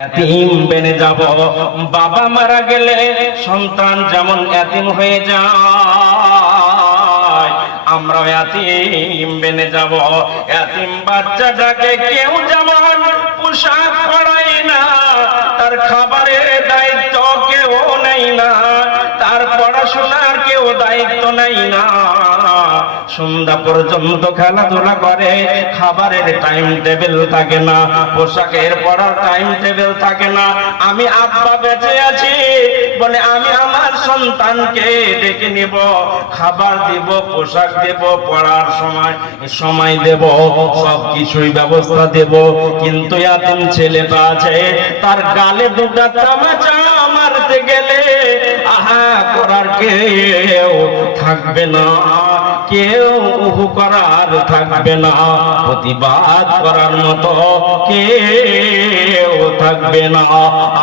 এতিম বেনে যাব। বাবা মারা গেলে সন্তান যেমন এতিম হয়ে যায়, আমরা এতিম বেনে যাব। এতিম বাচ্চাটাকে কেউ যেমন পোশাক পরায় না, তার খাবারের দায়িত্ব কেউ নেই না, তার পড়াশোনার কেউ দায়িত্ব নেই না, সন্ধ্যা পর্যন্ত খেলাধুলা করে, খাবারের টাইম টেবিল থাকে না, পোশাকের পরার টাইম টেবিল থাকে না। আমি আব্বা বেঁচে আছি বলে আমি আমার সন্তানকে ডেকে নিব, খাবার দিব, পোশাক দেব, পড়ার সময় দেব, সব কিছুই ব্যবস্থা দেব। কিন্তু এতিম ছেলেটা আছে, তার গালে দুটা তামাচা মারতে গেলে আহা করার কেউ থাকবে না, কেউ উহু করার থাকবে না, প্রতিবাদ করার মতো কেউ থাকবে না।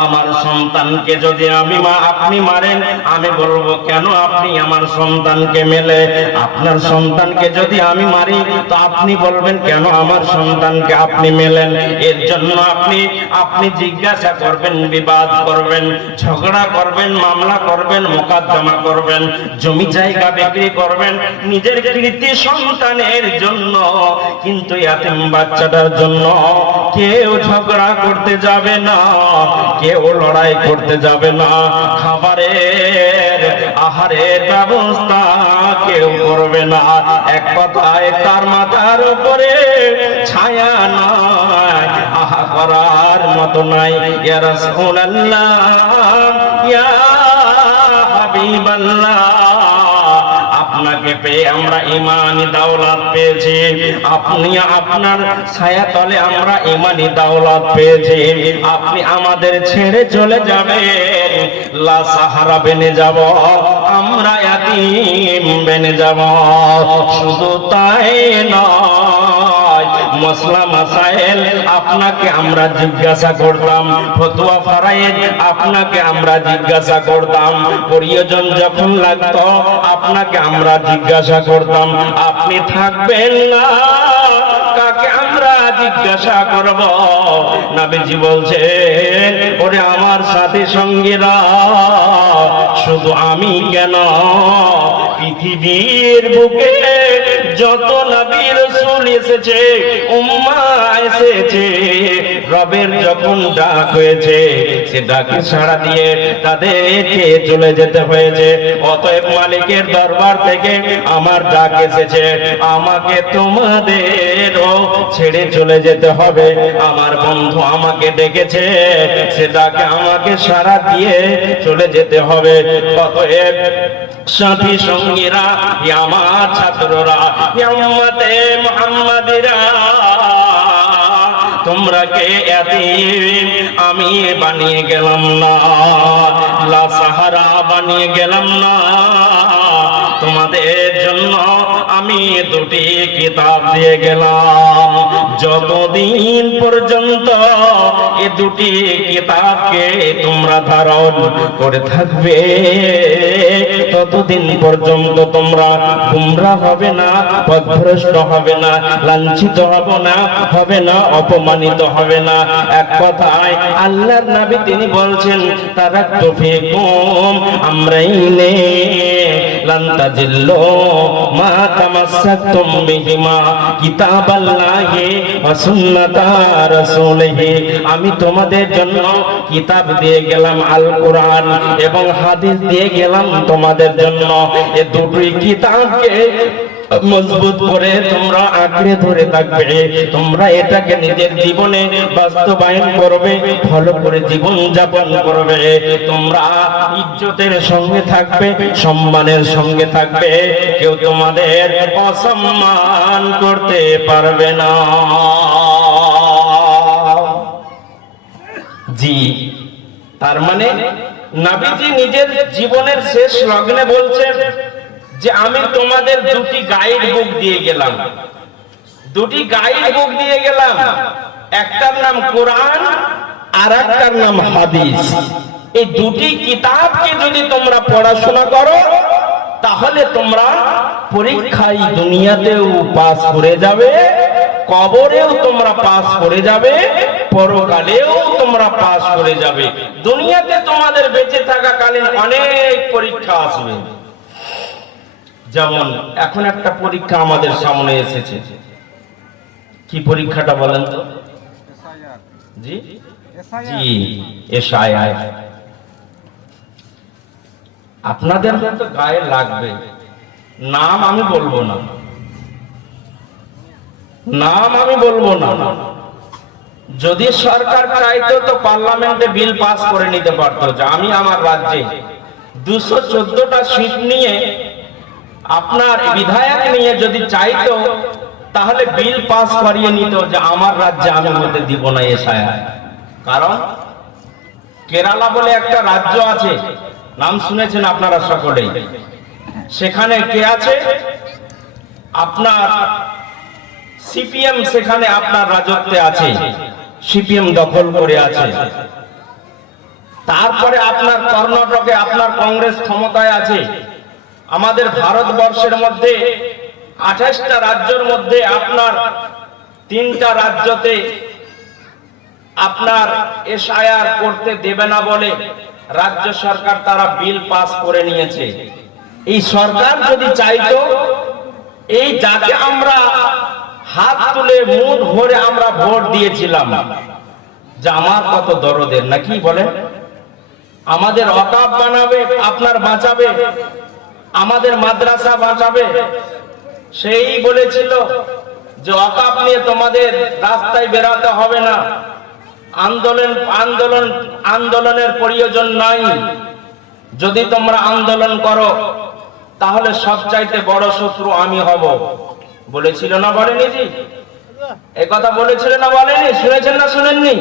আমার সন্তানকে যদি আপনি মারেন, আমি বলবো কেন আপনি আমার সন্তানকে মেলে? আপনার সন্তানকে যদি আমি মারি, তো আপনি বলবেন কেন আমার সন্তানকে আপনি মেলেন? এর জন্য আপনি জিজ্ঞাসা করবেন, বিবাদ করবেন, ঝগড়া করবেন, মামলা করবেন, মোকদ্দমা করবেন, জমি জায়গা বিক্রি করবেন নিজের কৃতি সন্তানের জন্য। কিন্তু এতিম বাচ্চাটার জন্য কেউ ঝগড়া করতে যাবে না, কেউ লড়াই করতে যাবে না, খাবারের আহারের ব্যবস্থা কেউ করবে না। এক কথায় তার মাথার উপরে ছায়া নাই, আহা করার মতো নাই। ইয়া রাসূলুল্লাহ, ইয়া হাবিবাল্লাহ, আপনাকে পেয়ে আমরা ঈমানি দাওলাত পেয়েছি, আপনি আপনার ছায়া তলে আমরা ঈমানি দাওলাত পেয়েছি। আপনি আমাদের ছেড়ে চলে যাবেন, লা সাহারা বেনে যাব, আমরা এতিম বেনে যাব। শুধু তাই নয়, মসলা মাসাইল আপনাকে আমরা জিজ্ঞাসা করতাম, ফতোয়া ফারায়েদ আপনাকে আমরা জিজ্ঞাসা করতাম, প্রয়োজন যখন লাগতো আপনাকে আমরা জিজ্ঞাসা করতাম। আপনি থাকবেন না, কাকে আমরা জিজ্ঞাসা করব? নবীজি বলছেন, ওরে আমার সাথী সঙ্গীরা, শুধু আমি কেন, পৃথিবীর বুকে যত নবী রাসূল এসেছে, উম্মাহ এসেছে, রবের যখন ডাক হয়েছে, সে ডাকে সাড়া দিয়ে তাদেরকে চলে যেতে হয়েছে। অতএব মালিকের দরবার থেকে আমার ডাক এসেছে, আমাকে তোমাদেরও ছেড়ে চলে যেতে হবে। আমার বন্ধু আমাকে ডেকেছে, সে ডাকে আমাকে সাড়া দিয়ে চলে যেতে হবে। অতএব সাথী সঙ্গীরা, আমার ছাত্ররা, উম্মতে মুহাম্মাদিরা, তোমরা কে এতিম আমি বানিয়ে গেলাম না, লা সাহারা বানিয়ে গেলাম না। তোমাদের জন্য আমি দুটি কিতাব দিয়ে গেলাম, যতদিন পর্যন্ত এই দুটি কিতাবকে তোমরা ধারণ করে থাকবে, ততদিন পর্যন্ত তোমরা গুমরাহ হবে না, পথভ্রষ্ট হবে না, লাঞ্ছিত হবে না, অপমানিত হবে না। এক কথায় আল্লাহর নবী তিনি বলছেন, তারাক্তু ফীকুম আমরাইনে লান তাজিল্লু মা তামাসসাকতুম বিহিমা কিতাবাল্লাহি ওয়া সুন্নাতা রাসূলিহি। আমি তোমাদের জন্য কিতাব দিয়ে গেলাম আল কোরআন এবং হাদিস দিয়ে গেলাম তোমাদের জন্য। এই দুটি কিতাবকে মজবুত করে তোমরা আঁকড়ে ধরে থাকবে, তোমরা এটাকে নিজের জীবনে বাস্তবায়ন করবে, ভালো করে জীবন যাপন করবে, তোমরা ইজ্জতের সঙ্গে থাকবে, সম্মানের সঙ্গে থাকবে, কেউ তোমাদের অসম্মান করতে পারবে না। জি, তার মানে নবীজি নিজের জীবনের শেষ লগ্নে বলছেন যে আমি তোমাদের দুটি গাইড বুক দিয়ে গেলাম, দুটি গাইড বুক দিয়ে গেলাম, একটার নাম কোরআন আর একটার নাম হাদিস। এই দুটি কিতাবকে যদি তোমরা পড়াশোনা করো, তাহলে তোমরা পরীক্ষায় দুনিয়াতেও পাস করে যাবে, কবরেও তোমরা পাস করে যাবে, পরকালেও তোমরা পাস করে যাবে। দুনিয়াতে তোমাদের বেঁচে থাকাকালীন অনেক পরীক্ষা আসবে। যেমন এখন একটা পরীক্ষা আমাদের সামনে এসেছে। কি পরীক্ষাটা বলেন তো? জি জি, এসআইআর। আপনাদের হয়তো গায়ে লাগবে, নাম আমি বলবো না, নাম আমি বলবো না। যদি সরকার চাইতো তো পার্লামেন্টে বিল পাস করে নিতে পারতো যে আমি আমার রাজ্যে 214টা সিট নিয়ে, আপনার বিধায়ক নিয়ে যদি চাইতো তাহলে বিল পাস করিয়ে নিত যে আমার রাজ্যে আমি হতে দিব না এসআইআর। কারণ কেরালা বলে একটা রাজ্য আছে, নাম শুনেছেন আপনারা সকলেই। সেখানে কে আছে? আপনার সিপিএম সেখানে আপনার রাজত্বে আছে, সিপিএম দখল করে আছে। তারপরে আপনার কর্ণাটকে আপনার কংগ্রেস ক্ষমতায় আছে। আমাদের ভারতবর্ষের মধ্যে 28টা রাজ্যের মধ্যে আপনার 3টা রাজ্যতে আপনার এসআইআর করতে দেবে না বলে রাজ্য সরকার তারা বিল পাস করে নিয়েছে। এই সরকার যদি চাইতো, এই যাকে আমরা হাত তুলে মুঠ ভরে আমরা ভোট দিয়েছিলাম যে আমার কত দরদের, নাকি বলেন? আমাদের ওয়াকফ বানাবে, আপনার বাঁচাবে, আমাদের মাদ্রাসা বাঁচাবে। সেই বলেছিল যে ওয়াকফ নিয়ে তোমাদের রাস্তায় বেরোতে হবে না, আন্দোলনের প্রয়োজন নাই। যদি তোমরা আন্দোলন করো তাহলে সবচাইতে বড় শত্রু আমি হব। বলেছিল না বলেনি? জি, এই কথা বলেছিল না বলেনি? শুনেছেন না শুনেননি?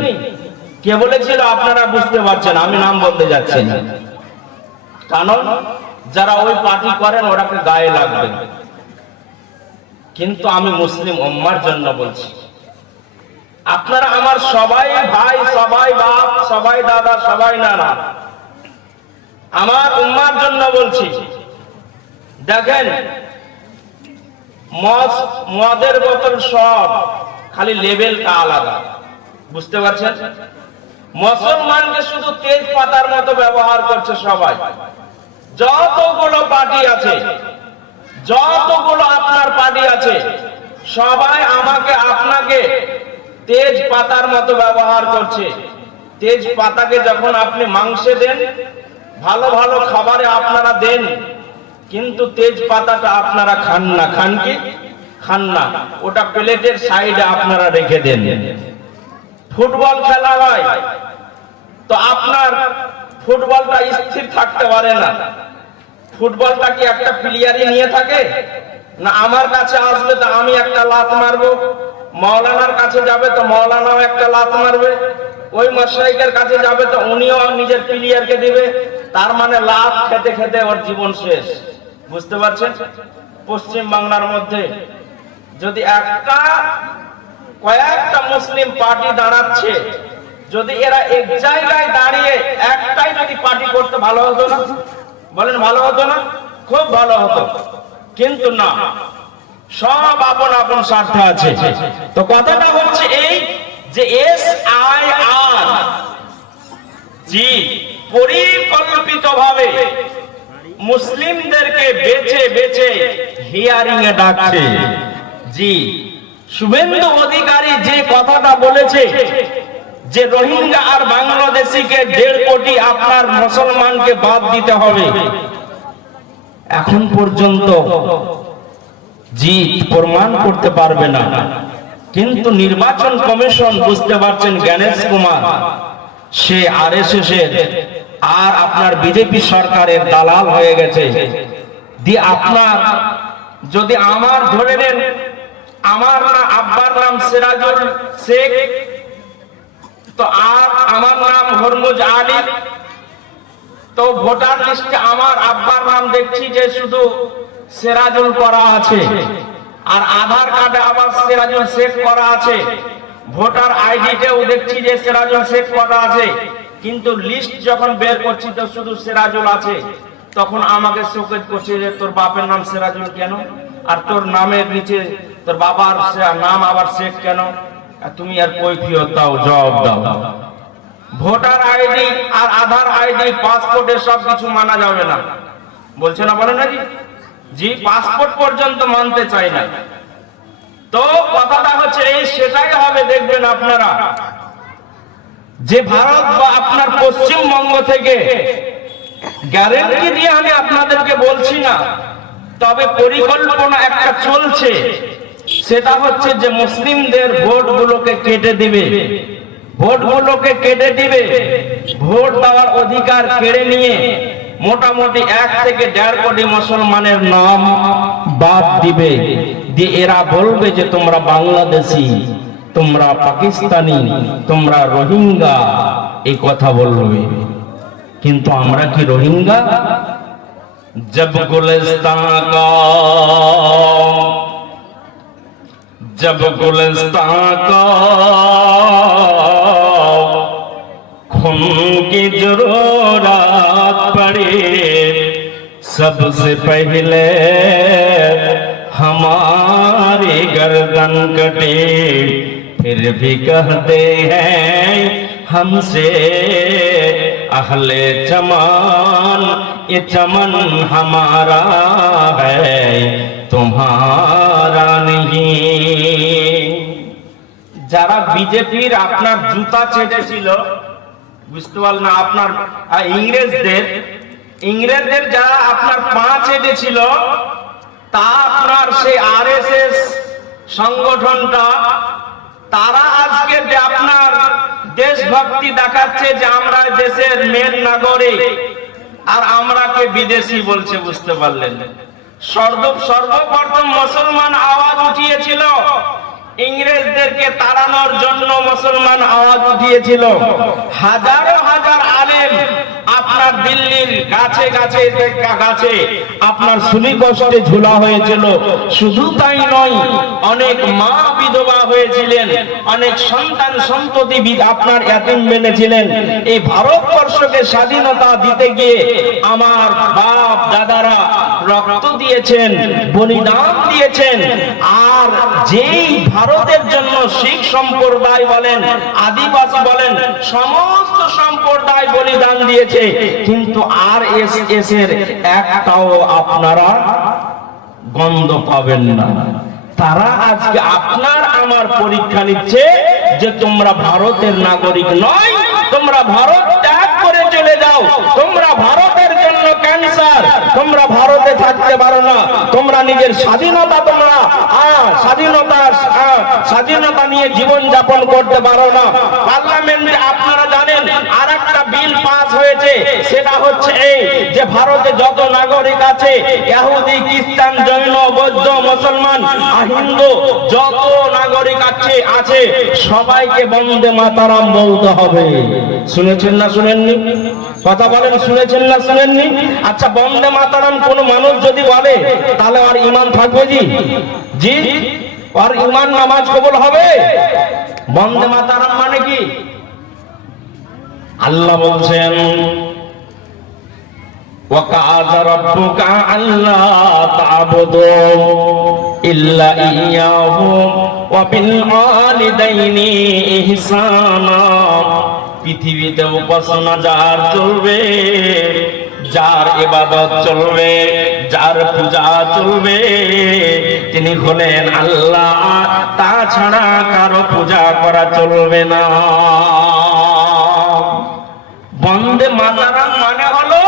কে বলেছিল? আপনারা বুঝতে পারছেন, আমি নাম বলতে যাচ্ছি না। কারণ যারা ওই পার্টি করেন ওরাকে গায়ে লাগবে। কিন্তু আমি মুসলিম উম্মার জন্য বলছি, আপনারা আমার সবাই ভাই, সবাই বাপ, সবাই দাদা, সবাই নানা, আমার উম্মার জন্য বলছি। দেখেন, মদের বোতল সব, খালি লেভেলটা আলাদা। বুঝতে পারছেন? মুসলমানকে শুধু তেজ পাতার মতো ব্যবহার করছে সবাই। যতগুলো পার্টি আছে, যতগুলো আপনার পার্টি আছে, সবাই আমাকে আপনাকে তেজ পাতার মতো ব্যবহার করছে। তেজ পাতাকে যখন আপনি মাংসে দেন, ভালো ভালো খাবারে আপনারা দেন, কিন্তু তেজ পাতাটা আপনারা খান না। খান কি? খান না। ওটা প্লেটের সাইডে আপনারা রেখে দেন। ফুটবল খেলা হয় তো আপনার ফুটবলটা স্থির থাকতে পারে না। ফুটবলটা কি একটা প্লেয়ারই নিয়ে থাকে না? আমার কাছে আসবে তো আমি একটা লাত মারবো, মাওলানার কাছে যাবে তো মাওলানাও একটা লাত মারবে, ওই মাশায়েখের কাছে যাবে তো উনিও নিজের প্লেয়ারকে দিবে। তার মানে লাত খেতে খেতে ওর জীবন শেষ। বুঝতে পারছেন? পশ্চিম বাংলার মধ্যে যদি কয়েকটা মুসলিম পার্টি দাঁড়াচ্ছে, যদি এরা এক জায়গায় দাঁড়িয়ে একটাই যদি পার্টি করতে ভালো হতো না? বলেন ভালো হতো না? খুব ভালো হতো। কিন্তু না, সব আপন আপন স্বার্থ আছে। তো কথাটা হচ্ছে এই যে এসআইআর জি পরিকল্পিতভাবে মুসলিমদেরকে বেছে বেছে হিয়ারিং এ ডাকছে। জি, শুভেন্দু অধিকারী যে কথাটা বলেছে যে রোহিঙ্গা আর বাংলাদেশিকে 1.5 কোটি আপনার মুসলমানকে বাদ দিতে হবে, এখন পর্যন্ত জি প্রমাণ করতে পারবে না। কিন্তু নির্বাচন কমিশন, বুঝতে পারছেন, জ্ঞানেশ কুমার সে আরএসএস এর আর আপনার বিজেপি সরকারের দালাল হয়ে গেছে। দিয়ে আপনার যদি আমার ধরে নেন, আমার আব্বার নাম সিরাজুল শেখ, তো আর আমার নাম হরমুজ আলী, তো ভোটার লিস্টে আমার আব্বার নাম দেখছি যে শুধু সিরাজুল করা আছে, আর আধার কার্ডে আবার সিরাজুল শেখ করা আছে, ভোটার আইডিতেও দেখছি যে সিরাজুল শেখ করা আছে, কিন্তু লিস্ট যখন বের করছি তো শুধু সিরাজুল আছে। তখন আমাকে শোকেজ করছে যে তোর বাপের নাম সিরাজুল কেন, আর তোর নামের নিচে তোর বাবার নাম আবার শেখ কেন? আর তুমি আর কৈফিয়ত দাও, জবাব দাও। ভোটার আইডি আর আধার আইডি পাসপোর্টের সব কিছু মানা যাবে না বলছে না, বলে না জি? জি, পাসপোর্ট পর্যন্ত মানতে চাই না। তো কথাটা হচ্ছে এই, সেটাই হবে দেখবেন আপনারা, যে ভারত বা আপনার পশ্চিমবঙ্গ থেকে গ্যারেন্টি দিয়ে আমি আপনাদেরকে বলছি না, তবে পরিকল্পনা একটা চলছে, সেটা হচ্ছে যে মুসলিমদের ভোটগুলোকে কেটে দিবে, ভোটগুলোকে কেটে দিবে, ভোট দেওয়ার অধিকার কেড়ে নিয়ে মোটামুটি 1 থেকে 1.5 কোটি মুসলমানের নাম বাদ দিবে, দিয়ে এরা বলবে যে তোমরা বাংলাদেশি, তোমরা পাকিস্তানি, তোমরা রোহিঙ্গা, এই কথা বলবে। কিন্তু আমরা কি রোহিঙ্গা? जब गुलिस्तान का खून की जरूरत पड़े, सबसे पहले हमारी गर्दन कटे, फिर भी कहते हैं हमसे अहले चमन, ये चमन हमारा है तुम्हारा नहीं। যারা বিজেপির আপনার জুতা চেটেছিল, বুঝতে পারলেন না, আপনার ইংরেজদের যারা আপনার পা চেটেছিল, তা আপনার সেই আরএসএস সংগঠনটা, তারা আজকে যে আপনার দেশভক্তি দেখাচ্ছে যে আমরা দেশের মেন নাগরিক, আর আমরাকে বিদেশি বলছে, বুঝতে পারলেন? সর্বপ্রথম মুসলমান আওয়াজ উঠিয়েছিল, ইংরেজদেরকে তাড়ানোর জন্য মুসলমান আওয়াজ উঠিয়েছিল। হাজারো হাজার আলেম আপনার দিল্লির গাছে গাছে গাছে আপনার সুনি কষ্টে ঝুলা হয়েছিল। শুধু তাই নয়, অনেক মা বিধবা হয়েছিলেন, অনেক সন্তান সন্ততি আপনার এতিম বেঁধেছিলেন। এই ভারতবর্ষকে স্বাধীনতা দিতে গিয়ে আমার বাপ দাদারা রক্ত দিয়েছেন, বলিদান দিয়েছেন। আর যেই ভারতের জন্য শিখ সম্প্রদায় বলেন, আদিবাসী বলেন, সমস্ত সম্প্রদায় বলিদান দিয়েছে, কিন্তু আরএসএস এর একটাও আপনারা গন্ধ পাবেন না। তারা আজকে আপনার আমার পরীক্ষা নিচ্ছে যে তোমরা ভারতের নাগরিক নয়, তোমরা ভারত ত্যাগ করে চলে যাও, তোমরা ভারতের জন্য ক্যান্সার, তোমরা ভারতে থাকতে পারো না, তোমরা নিজের স্বাধীনতা, তোমরা স্বাধীনতা নিয়ে জীবন যাপন করতে পারো না। পার্লামেন্টে আপনারা জানেন আর একটা বিল পাস হয়েছে, সেটা হচ্ছে এই যে ভারতে যত নাগরিক আছে, ইহুদি, খ্রিস্টান, জৈন, বৌদ্ধ, মুসলমান, হিন্দু, যত নাগরিক আছে সবাইকে বন্দে মাতারাম বলতে হবে। শুনেছেন না শুনেননি? কথা বলেন, শুনেছেন না শুনেননি? আচ্ছা, বন্দে মাতারাম কোন মানুষ যদি বলে, তাহলে আর ঈমান থাকবে? জি, আর ঈমান, নামাজ কবুল হবে? বন্দে মাতারাম মানে কি? আল্লাহ বলছেন ওয়াকাযা রাব্বুকা আল্লা তা'বুদু ইল্লা ইয়াহু ওয়া বিল ওয়ালিদাইনি ইহসানা। পৃথিবীতে উপাসনা যার চলবে, যার ইবাদত চলবে, যার পূজা চলবে, তিনি হলেন আল্লাহ, তাছাড়া কারো পূজা করা চলবে না। বন্দে মাতারাম মানে হলো,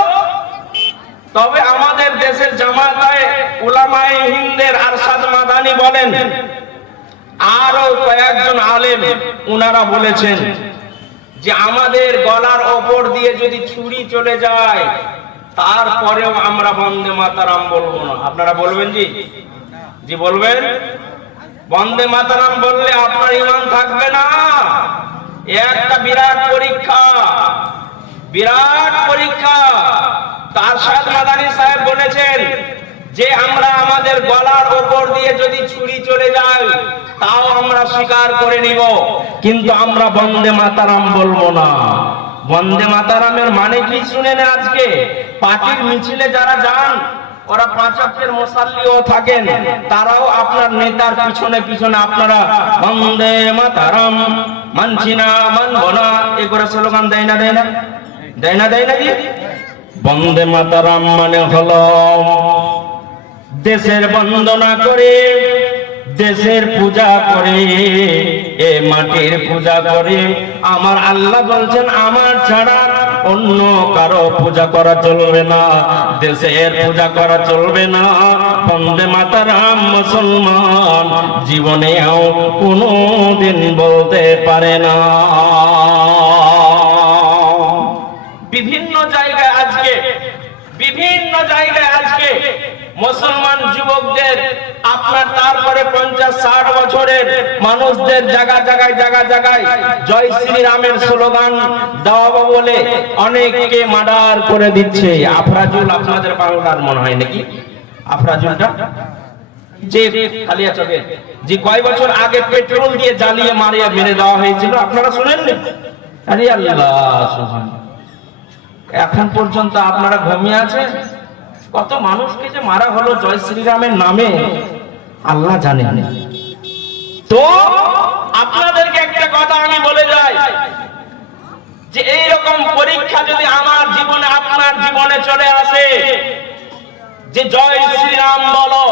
তবে আমাদের দেশের জামাতায়ে উলামায়ে হিন্দের আরশাদ মাদানী বলেন, আরো কয়েকজন আলেম উনারা বলেছেন যে আমাদের গলার ওপর দিয়ে যদি ছুরি চলে যায়, তারপরেও আমরা বন্দে মাতারাম বলবো না। আপনারা বলবেন? জি বলবেন? বন্দে মাতারাম বললে আপনার ঈমান থাকবে না। একটা বিরাট পরীক্ষা, বিরাট পরীক্ষা। আরশাদ মাদানী সাহেব বলেছেন যে আমরা আমাদের গলার ওপর দিয়ে যদি ছুরি চলে যায়, তাও আমরা স্বীকার করে নিব, কিন্তু আমরা বন্দে মাতারাম বলবো না। বন্দে মাতারামের মানে কি শুনেন? আজকে পার্টির মিছিলে যারা যান, ওরা 5 ওয়াক্তের মুসাল্লিও থাকেন, তারাও আপনার নেতার পিছনে পিছনে আপনারা বন্দে মাতারাম, মানছি না, মানবো না, এগুলো স্লোগান দেয় না দেয় না দেয় না দেয় না কি? বন্দে মাতারাম মানে হলো দেশের বন্দনা করে, দেশের পূজা করে, এ মাটির পূজা করে। আমার আল্লাহ বলছেন আমার ছাড়া অন্য কারো পূজা করা চলবে না, দেশের পূজা করা চলবে না। বন্দে মাতারাম মুসলমান জীবনেও কোনোদিন বলতে পারে না। বিভিন্ন জায়গায় আজকে মুসলমান যুবকদের আপনার তারপরে 50-60 বছরের মানুষদের জায়গায় জয় শ্রীরামের স্লোগান দেওয়া বলে অনেককে মার্ডার করে দিচ্ছে। আফরাজুল আপনাদের বাংলার মনে হয় নাকি? আফরাজুলটা যে কালিয়াচকে যে কয় বছর আগে পেট্রোল দিয়ে জ্বালিয়ে মারিয়ে মেরে দেওয়া হয়েছিল, আপনারা শুনেননি? আরে আল্লাহ সুবহান, এখন পর্যন্ত আপনারা ঘুমিয়ে আছেন? কত মানুষকে যে মারা হলো জয় শ্রীরামের নামে আল্লাহ জানেন। তো আপনাদেরকে একটা কথা আমি বলে যাই, যে এইরকম পরীক্ষা যদি আমার জীবনে আপনার জীবনে চলে আসে যে জয় শ্রীরাম বলো,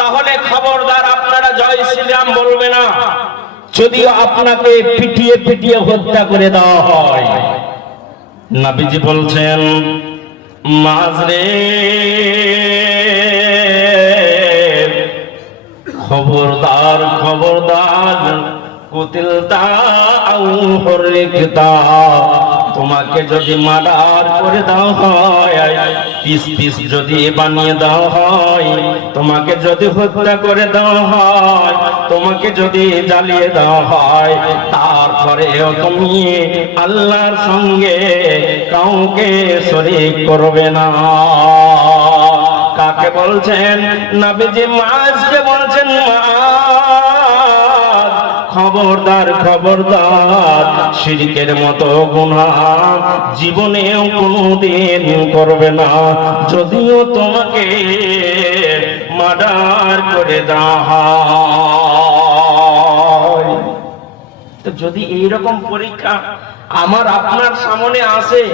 তাহলে খবরদার আপনারা জয় শ্রীরাম বলবে না, যদিও আপনাকে পিটিয়ে পিটিয়ে হত্যা করে দেওয়া হয়। নবীজি বলছেন মাজরে খবরদার খবরদার কুতিলতা আও হরিকতা, তোমাকে যদি মার্ডার করে দাও হয়, পিস পিস যদি বানিয়ে দাও হয়, তোমাকে যদি হত্যা করে দাও হয়, তোমাকে যদি জ্বালিয়ে দাও হয়, তারপরেও তুমি আল্লাহর সঙ্গে কাউকে শরীক করবে না। কাকে বলছেন? নবীজি মুআজকে বলছেন, মুআজ খবরদার খবরদার, শিরকের মতো গুনাহ জীবনেও কোনোদিন করবে না, যদিও তোমাকে মার্ডার করে দেওয়া হয়। তো যদি এইরকম পরীক্ষা আমার আপনার সামনে আসে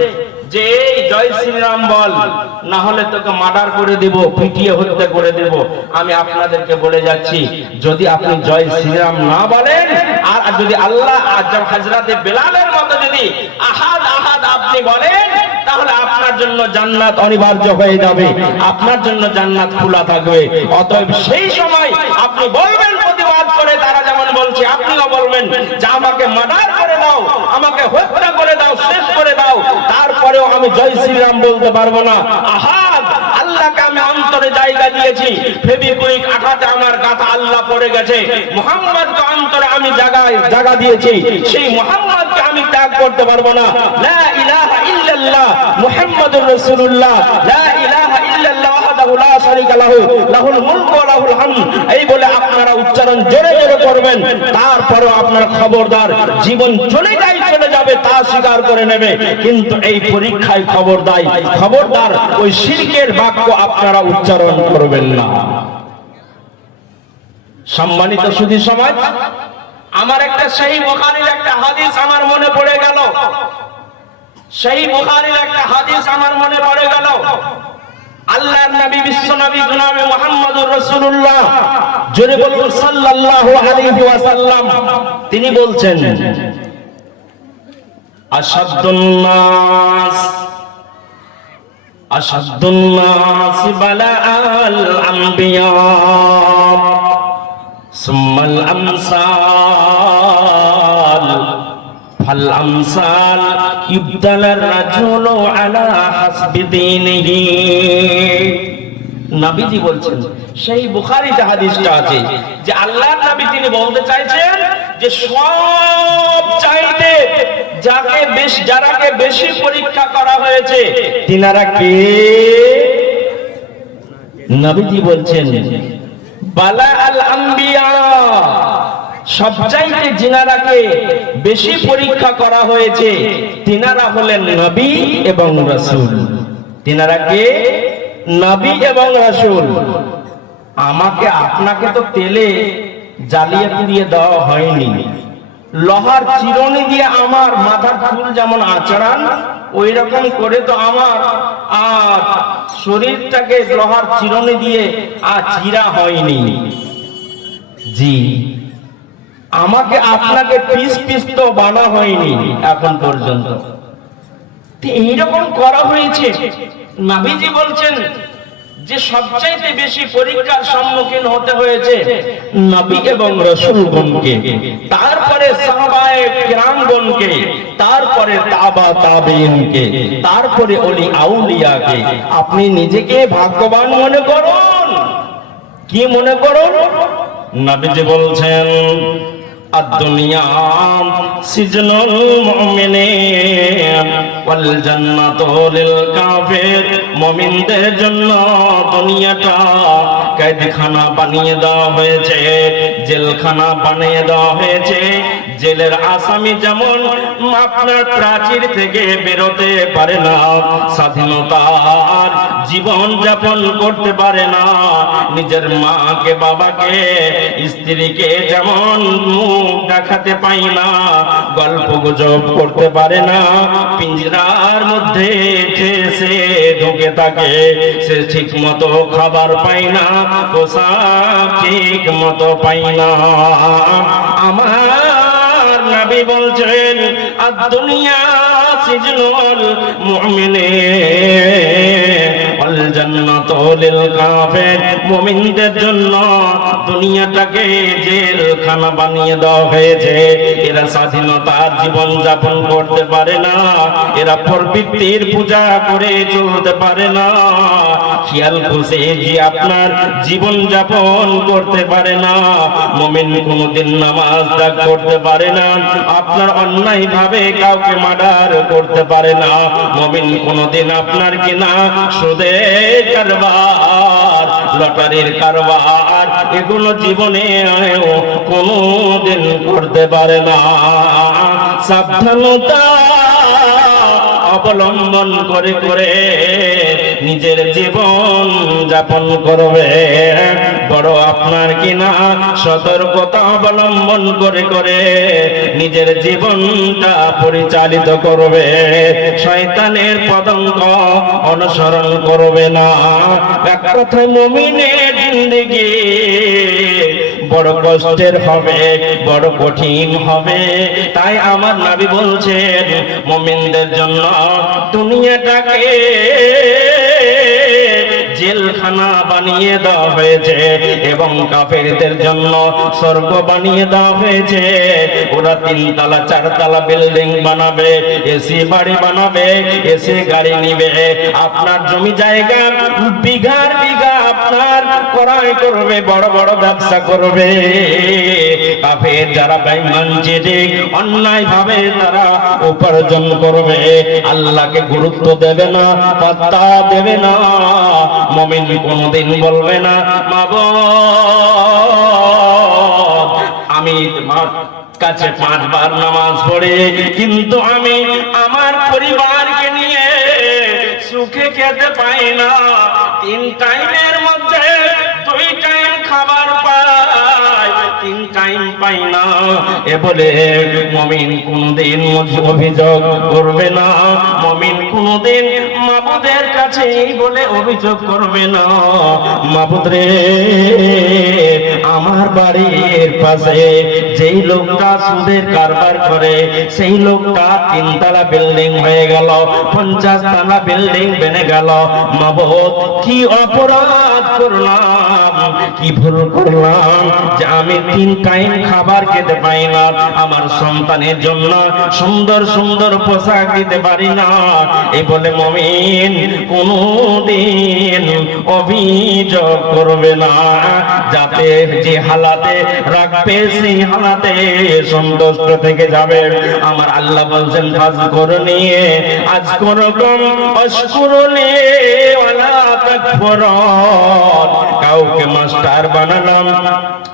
যে জয় শ্রীরাম বল, না হলে তোকে মার্ডার করে দেব, পিটিয়ে হত্যা করে দেব, আমি আপনাদেরকে বলে যাচ্ছি, যদি আপনি জয় শ্রীরাম না বলেন আর যদি আল্লাহ হযরতে বেলালের মতো যদি আহাদ আহাদ আপনি বলেন, তাহলে আপনার জন্য জান্নাত অনিবার্য হয়ে যাবে, আপনার জন্য জান্নাত খোলা থাকবে। অতএব সেই সময় আপনি বলবেন, প্রতিবাদ করে তারা যেমন বলছে আপনিও বলবেন যে আমাকে মার্ডার করে দাও, আমাকে হত্যা করে দাও, শেষ করে দাও, তারপরেও আমি জয় শ্রীরাম বলতে পারবো না। আহাদ আল্লাহকে আমি অন্তরে জায়গা দিয়েছি, ফেবিকুইক আঠাতে আমার গাথা আল্লাহ পড়ে গেছে, মুহাম্মদকে অন্তরে আমি জায়গা দিয়েছি, সেই মুহাম্মদকে আমি ত্যাগ করতে পারবো না। লা ইলাহা ইল্লাল্লাহ মুহাম্মাদুর রাসূলুল্লাহ, লা ইলাহা ইল্লাল্লাহ ওয়াহদাহু লা শারীকা লাহু, লাহুল মুলকু ওয়া লাহুল হামদ, এই বলে আপনারা উচ্চারণ জোরে জোরে করবেন। তারপরেও আপনার খবরদার, জীবন চলে যাবে তা স্বীকার করে নেবে, কিন্তু এই পরীক্ষায় খবরদার ওই শিরকের বাক্য আপনারা উচ্চারণ করবেন না। সম্মানিত সুধী সমাজ, আমার একটা সহিহ বুখারীর একটা হাদিস আমার মনে পড়ে গেল, সহিহ বুখারীর একটা হাদিস আমার মনে পড়ে গেল। আল্লাহর নবী বিশ্ব নবী জনাবে মুহাম্মদুর রাসূলুল্লাহ জোরে বলুন সাল্লাল্লাহু আলাইহি ওয়াসাল্লাম, তিনি বলছেন, আশাদ্দুন নাস বালাআল আম্বিয়া সুম্মাল আমসাল ফাল আমসাল ইবতালার রাজুলু আলা হাসবি দীনিহি। নবীজি বলছেন, সেই বুখারীতে হাদিসটা আছে যে আল্লাহর নবী তিনি বলতে চাইছেন যে সব চাইতে যারাকে বেশি পরীক্ষা করা হয়েছে তিনারা কে? নবীজি বলছেন বালা আল আম্বিয়া, সবচাইতে যিনারাকে বেশি পরীক্ষা করা হয়েছে তিনারা হলেন নবী এবং রাসূল। তিনারা কে? নবী এবং রাসূল, আমাকে আপনাকে তো তেলে জ্বালিয়ে পুড়িয়ে দেওয়া হয়নি, লোহার চিরুনি দিয়ে আমার মাথার চুল যেমন আঁচড়ান ওই রকম করে তো আমার আর শরীরটাকে লোহার চিরুনি দিয়ে চিরা হয়নি। জি, আমাকে আপনাকে পিস পিস তো বানা হয়নি এখন পর্যন্ত। এইরকম করা হয়েছে। নবীজি বলছেন যে সবচাইতে বেশি পরীক্ষার সম্মুখীন হতে হয়েছে নবী এবং রাসূলগণকে, তারপরে সাহাবায়ে কিরামগণকে, তারপরে তাবা তাবেঈনকে, তারপরে ওলি আউলিয়াকে। আপনি নিজেকে ভাগ্যবান মনে করুন। কি মনে করুন? নবীজি বলছেন আদ-দুনিয়া সিজনুল মুমিনিন ওয়াল জান্নাতু লিল কাফির। মুমিনদের জন্য দুনিয়াটা কয়েদখানা বানিয়ে দেওয়া হয়েছে, জেলখানা বানিয়ে দেওয়া হয়েছে। জেলের আসামি যেমন আপনার প্রাচীর থেকে বেরোতে পারে না, স্বাধীনতার জীবন যাপন করতে পারে না, নিজের মাকে বাবাকে স্ত্রীকে যেমন মুখ দেখাতে পাই না, গল্প গুজব করতে পারে না, পিঞ্জরার মধ্যে সে ঢুকে থাকে, সে ঠিক মতো খাবার পায় না, পোশাক ঠিক মতো পায় না। আমার নবী বলছেন আদ-দুনিয়া সিজনুল মুমিনিন ওয়াল জান্নাতু লিল কাফির। মুমিনদের জন্য দুনিয়াটাকে জেলখানা বানিয়ে দেওয়া হয়েছে। এরা স্বাধীনতার জীবন যাপন করতে পারে না, এরা প্রবৃত্তির পূজা করে চলতে পারে না, খেয়াল খুশি যে আপনার জীবন যাপন করতে পারে না। মুমিন কোনদিন নামাজ ত্যাগ করতে পারে না, আপনার অন্যায় ভাবে কাউকে মার্ডার করতে পারে না। মুমিন কোনদিন আপনার কিনা সুদের কারবার, লটারির কারবার, এগুলো জীবনে কোনদিন করতে পারে না। সাবধানতা অবলম্বন করে করে নিজের জীবন যাপন করবে। বড় আপনার কিনা সতর্কতা অবলম্বন করে করে নিজের জীবনটা পরিচালিত করবে, শয়তানের পতঙ্গ অনুসরণ করবে না। এক কথায় মুমিনের জিন্দেগি বড় কষ্টের হবে, বড় কঠিন হবে। তাই আমার নবী বলছেন মুমিনদের জন্য দুনিয়াটাকে জেলখানা বানিয়ে দেওয়া হয়েছে এবং কাফেরদের জন্য স্বর্গ বানিয়ে দেওয়া হয়েছে। ওরা 3 তলা 4 তলা বিল্ডিং বানাবে, এসি বাড়ি বানাবে, এসি গাড়ি নিবে, আপনার জমি জায়গা বিঘার বিঘা আপনার ক্রয় করবে, বড় বড় ব্যবসা করবে। কাফের যারা বেঈমান জিনিস অন্যায় ভাবে তারা উপার্জন করবে, আল্লাহকে গুরুত্ব দেবে না, পাত্তা দেবে না। মুমিন কোনদিন বলবে না মাবুদ আমি তোমার কাছে 5 বার নামাজ পড়ে কিন্তু আমি আমার পরিবারকে নিয়ে সুখে খেতে পাই না, 3 টাইমের মধ্যে 2 টাইম খাবার পাই, 3 টাইম পাই না, এ বলে মুমিন কোনদিন অভিযোগ করবে না। মুমিন কোনদিন মাবুদের কাছে এই বলে অভিযোগ করবে না, মাবুদ রে আমার বাড়ির পাশে যেই লোকটা সুদের কারবার করে সেই লোকটা 3 তলা বিল্ডিং হয়ে গেল, 50 তলা বিল্ডিং বেনে গেল। মাবুদ কি অপরাধ করলাম, কি ভুল করলাম যে আমি 3 টাইম খাবার খেতে পাই না, আমার সন্তানের জন্য সুন্দর সুন্দর পোশাক দিতে পারি না। এই বলে মুমিন কোনদিন অভিযোগ করবে না, যাতে যে হালাতে রাখবে সেই হালাতে সন্তুষ্ট থেকে যাবে। আমার আল্লাহ বলছেন ফাজকুরনি আযকুরকুম ওয়াশকুরুনি ওয়ালা তাকফুরুন। কাউকে মাস্টার বানালাম,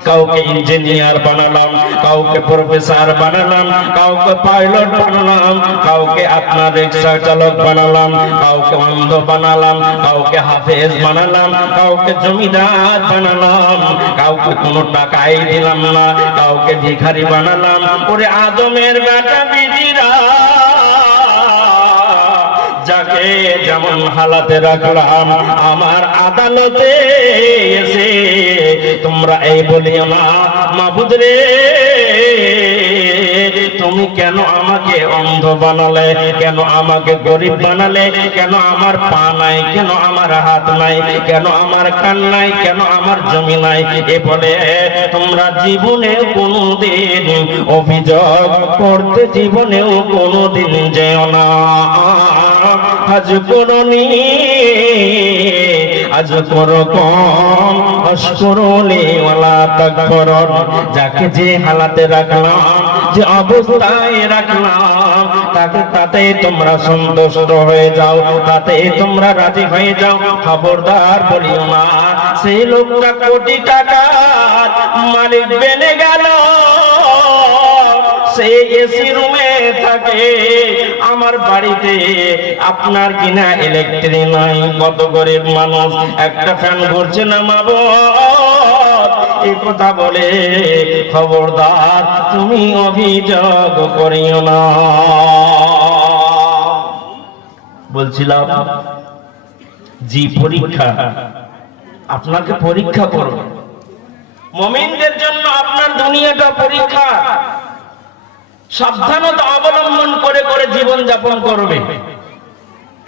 কাউকে ইঞ্জিনিয়ার বানালাম, কাউকে প্রফেসর বানালাম, কাউকে পাইলট বানালাম, কাউকে আপনার রিক্সা চালক বানালাম, কাউকে অন্ধ বানালাম, কাউকে হাফেজ বানালাম, কাউকে জমিদার বানালাম, কাউকে কোনো টাকাই দিলাম না, কাউকে ভিখারি বানালাম। ওরে আদমের বেটা বিজিরা, যাকে যেমন হালাতে রাখলাম, আমার আদালতে এসে তোমরা এই বলিও না, মাবুদ রে তুমি কেন আমাকে অন্ধ বানালে, কেন আমাকে গরিব বানালে, কেন আমার পা নাই, কেন আমার হাত নাই, কেন আমার কান নাই, কেন আমার জমি নাই, এ বলে তোমরা জীবনে কোনোদিন অভিযোগ করতে জীবনেও কোনোদিন যেও না। আজ করনি, আজ করো কম, অস্করণে ওয়ালা তাকফুরুন। যাকে যে হালাতে রাখলাম, যে অবস্থায় রাখলাম, তাতে তোমরা সন্তুষ্ট হয়ে যাও, তাতে তোমরা রাজি হয়ে যাও। খবরদার বলিও না সেই লোকটা কোটি টাকার মালিক বেনে গেল, সেই এসি রুমে থাকে, আমার বাড়িতে আপনার কিনা ইলেকট্রিক নাই। কত গরিব মানুষ, একটা ফ্যান ঘুরছে না মাবুদ, এই কথা বলে খবরদার তুমি অভিযোগ করিও না। বলছিলাম জি পরীক্ষা, আপনাকে পরীক্ষা করবে। মুমিনদের জন্য আপনার দুনিয়াটা পরীক্ষা। সাবধানতা অবলম্বন করে করে জীবন যাপন করবে।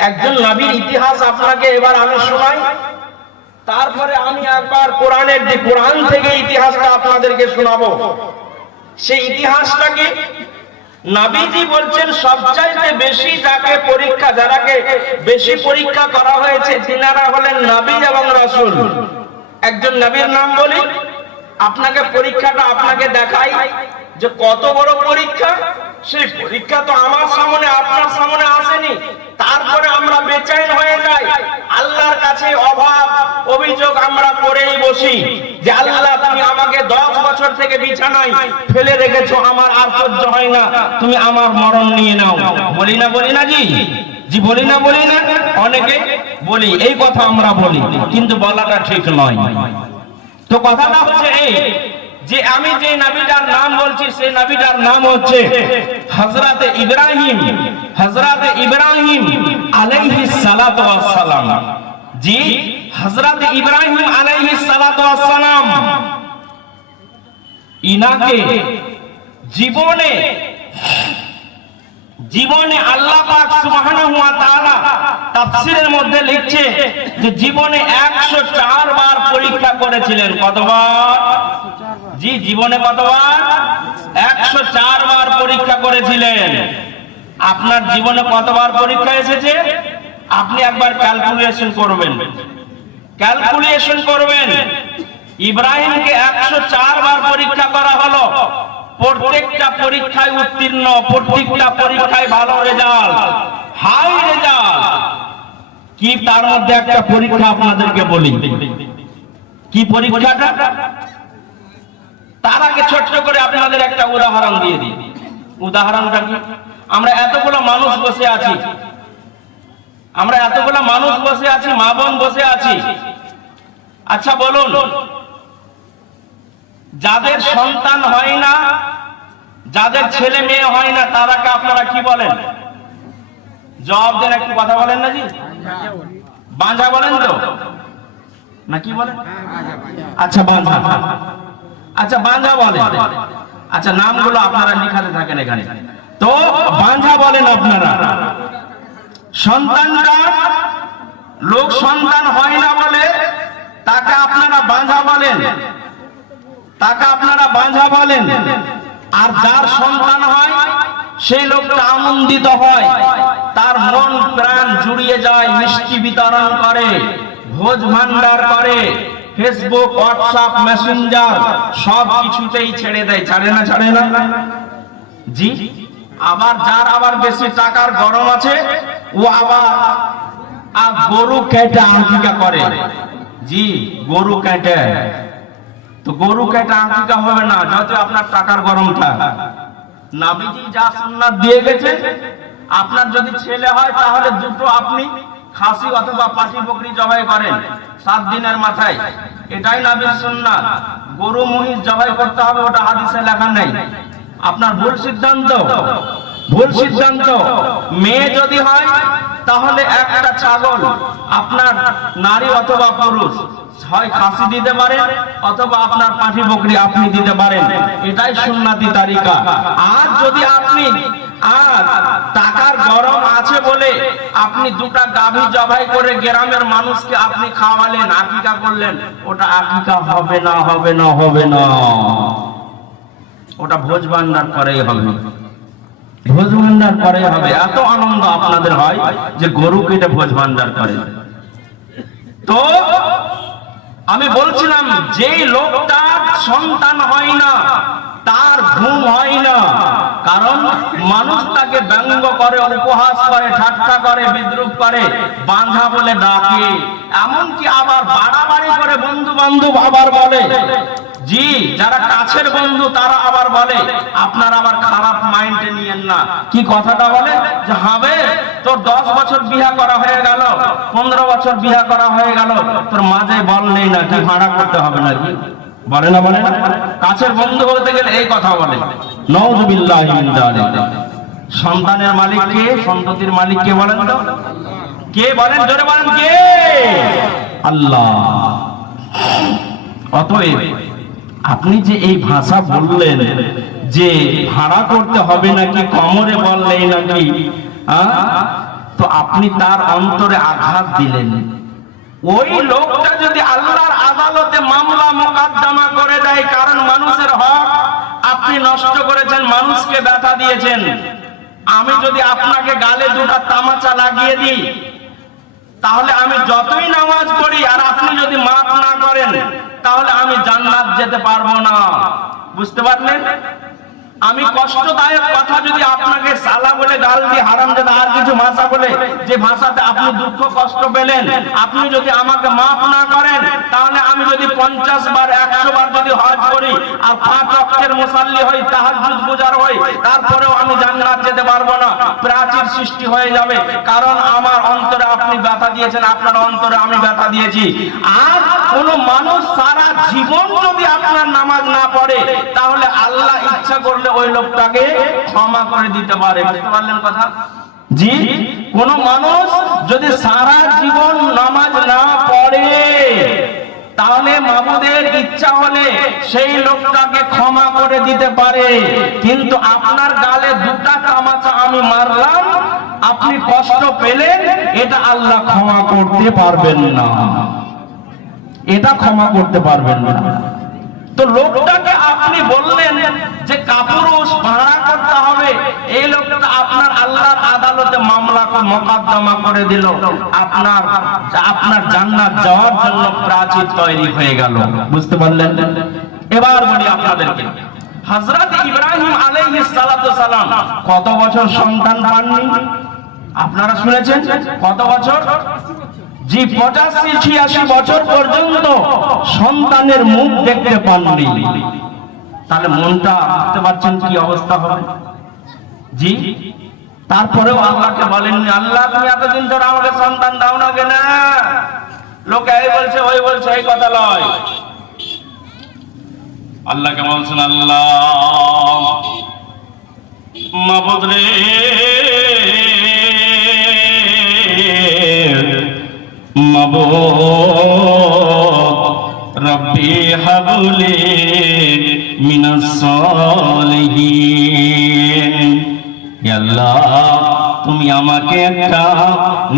একজন নবীর ইতিহাস আপনাকে এবার আমি শোনাই, তারপরে আমি একবার কোরআন থেকে ইতিহাসটা আপনাদেরকে শোনাবো। সেই ইতিহাসটাকে নবীজি বলছেন সবচাইতে বেশি যাকে পরীক্ষা, যারাকে বেশি পরীক্ষা করা হয়েছে তিনারা হলেন নবী এবং রাসূল। একজন নবীর নাম বলি, আপনাকে পরীক্ষাটা আপনাকে দেখাই যে কত বড় পরীক্ষা। সেই পরীক্ষা তো আমার সামনে আপনার সামনে আসেনি, তারপরে আমরা বেচैन হয়ে যাই, আল্লাহর কাছে অভাব অভিযোগ আমরা করেই বসি যে আল্লাহ তুমি আমাকে 10 বছর থেকে বিছানায় ফেলে রেখেছো, আমার আর সহ্য হয় না, তুমি আমার মরণ নিয়ে নাও। বলি না জি, জি বলি না অনেকে বলি, এই কথা আমরা বলি, কিন্তু বলাটা ঠিক নয়। তো কথাটা হচ্ছে এই যে আমি যে নবীটার নাম বলছি সেই নবীটার নাম হচ্ছে হযরতে ইব্রাহিম আলাইহিস সালাতু ওয়াস সালাম। জি হযরতে ইব্রাহিম আলাইহিস সালাতু ওয়াস সালাম, ইনাকে জীবনে আল্লাহ পাক সুবহানাহু ওয়া তাআলা তাফসীরের মধ্যে লিখছে যে জীবনে 104 বার পরীক্ষা করেছিলেন। কতবার? জি জীবনে কতবার? 104 বার পরীক্ষা করেছিলেন। আপনার জীবনে কতবার পরীক্ষা এসেছে আপনি একবার ক্যালকুলেশন করবেন। ইব্রাহিমকে 104 বার পরীক্ষা করা হলো, প্রত্যেকটা পরীক্ষায় উত্তীর্ণ, প্রত্যেকটা পরীক্ষায় ভালো রেজাল্ট, হাই রেজাল্ট। কি তার মধ্যে একটা পরীক্ষা আপনাদেরকে বলি, কি পরীক্ষাটা? তার আগে ছোট্ট করে আপনাদের একটা উদাহরণ দিয়ে দিই। উদাহরণটা কি? আমরা এতগুলো মানুষ বসে আছি, মা বোন বসে আছি। আচ্ছা বলুন, যাদের সন্তান হয় না, যাদের ছেলে মেয়ে হয় না, তারাকে আপনারা কি বলেন? জবাব দেন, একটু কথা বলেন না জি। বাঁঝা বলেন তো না কি বলেন? আচ্ছা বাঁঝা বলেন। আচ্ছা নামগুলো আপনারা লিখাতে থাকেন এখানে। তো বাঁঝা বলেন আপনারা। সন্তানটা লোক সন্তান হয় না বলে তাকে আপনারা বাঁঝা বলেন। আর যার সন্তান হয় সেই লোকটা আনন্দিত হয়, তার মন প্রাণ জুড়িয়ে যায়, মিষ্টি বিতরণ করে, ভোজ ভান্ডার করে, ফেসবুক, হোয়াটসঅ্যাপ, মেসেঞ্জার সব কিছুতেই ছেড়ে দেয়। ছাড়ে না জি। আবার যার বেশি টাকার গরম আছে, ও আর গরু কেটে আকিকা করে। জি, গরু কেটে, তো গরু কেটে আকিকা হবে না যত আপনার টাকার গরম থাক। নবীজি যা সুন্নাত দিয়ে গেছে, আপনার যদি ছেলে হয় তাহলে দুটো আপনি খাসি অথবা পাটি বকরি জবাই করেন 7 দিনের মাথায়, এটাই নবীর সুন্নাত। গরু মহিষ জবাই করতে হবে ওটা হাদিসে লেখা নেই। আপনার ভুল সিদ্ধান্ত, ভুল সিদ্ধান্ত। মেয়ে যদি হয় তাহলে একটা ছাগল আপনার নারী অথবা পুরুষ হয় খাসি দিতে পারেন অথবা আপনার পাঠি বকরি আপনি দিতে পারেন, এটাই সুন্নাতি তারিকা। আর যদি আপনি আর টাকার গরম আছে বলে আপনি দুটা গাভী জবাই করে গ্রামের মানুষকে আপনি খাওয়ালেন, আকিকা করলেন, ওটা আকিকা হবে না, হবে না, হবে না। ওটা ভোজ ভান্ডার করেই হবে, ভোজ ভান্ডার করে হবে। এত আনন্দ আপনাদের হয় যে গরু কেটে ভোজ ভান্ডার করে। তো আমি বলছিলাম, যেই লোকটার সন্তান হয় না তার ঘুম হয় না, কারণ মানুষ তাকে ব্যঙ্গ করে, উপহাস করে, ঠাট্টা করে, বিদ্রুপ করে, বাঁধা বলে ডাকে, এমনকি আবার বাড়াবাড়ি করে বন্ধু বান্ধব আবার বলে। জি, যারা কাছের বন্ধু তারা আবার বলে, আপনার আবার খারাপ মাইন্ডে নিয়েন না। কি কথাটা বলে যে হবে তোর 10 বছর বিয়া করা হয়ে গেল, 15 বছর বিয়া করা হয়ে গেল, তোর মাঝে বল নেই না, কি ভাড়া করতে হবে নাকি? বলে না, বলে না? কাছের বন্ধু বলতে গেলে এই কথা বলে। নাউযুবিল্লাহি মিন যালিক। সন্তানের মালিক কে? সন্ততির মালিক কে বলেন তো? কে বলেন? জোরে বলেন কে? আল্লাহ। অতএব আপনি যে এই ভাষা বললেন যে ভাড়া করতে হবে নাকি, কমরে বললেই নাকি, তো আপনি তার অন্তরে আঘাত দিলেন। ওই লোকটা যদি আল্লাহর আদালতে মামলা মোকদ্দমা করে দেয়, কারণ মানুষের হক আপনি নষ্ট করেছেন, মানুষকে ব্যথা দিয়েছেন। আমি যদি আপনাকে গালে দুটা তামাচা লাগিয়ে দিই, তাহলে আমি যতই নামাজ পড়ি আর আপনি যদি মাফ না করেন, তাহলে আমি জান্নাত যেতে পারবো না। বুঝতে পারলেন? আমি কষ্টদায়ক কথা যদি আপনাকে সালা বলে গাল দিয়ে, হারামজাদা আর কিছু ভাষা বলে, যে ভাষাতে আপনি দুঃখ কষ্ট পেলেন, আপনি যদি আমাকে মাফ না করেন, তাহলে আমি যদি 50 বার 100 বার যদি হজ করি আর 5 ওয়াক্তের মুসাল্লি হই, তাহাজ্জুদ গুজার হই, তারপরেও আমি জান্নাত যেতে পারবো না। প্রাচীর সৃষ্টি হয়ে যাবে, কারণ আমার অন্তরে আপনি ব্যথা দিয়েছেন, আপনার অন্তরে আমি ব্যথা দিয়েছি। আর কোন মানুষ সারা জীবন যদি আপনার নামাজ না পড়ে, তাহলে আল্লাহ ইচ্ছা করলে ওই লোকটাকে ক্ষমা করে দিতে পারে। বুঝতে পারলেন কথা? জি, কোন মানুষ যদি সারা জীবন নামাজ না পড়ে, তাহলে মাবুদের ইচ্ছা হলে সেই লোকটাকে ক্ষমা করে দিতে পারে। কিন্তু আপনার গালে দুটা তামাচা আমি মারলাম, আপনি কষ্ট পেলেন, এটা আল্লাহ ক্ষমা করতে পারবেন না, এটা ক্ষমা করতে পারবেন না। তো লোকটাকে আপনি বললেন যে কাপুরুষ, ভাড়া করতে হবে, এই লোকটা আপনার আল্লাহর আদালতে মামলা মোকদ্দমা করে দিল, আপনার জান্নাত যাওয়ার জন্য প্রাচীর তৈরি হয়ে গেল। বুঝতে পারলেন? এবার বলি আপনাদেরকে, হযরত ইব্রাহিম আলাইহিস সালাতু সালাম কত বছর সন্তান পাননি? আপনারা শুনেছেন কত বছর? জি, 85-86 বছর পর্যন্ত সন্তানের মুখ দেখতে পাননি। তাহলে মনটা বুঝতে পারছেন কি অবস্থা হবে? জি, তারপরেও আল্লাহকে বলেননি, আল্লাহ তুমি এতদিন ধরে আমাকে সন্তান দাও না কেন? লোকে এই বলছে, ওই বলছে, এই কথা লয়। আল্লাহকে বলছেন, আল্লাহ মাবুদ রে, রব্বি হাবলি মিনাস সালিহিন। হে আল্লাহ, তুমি আমাকে একটা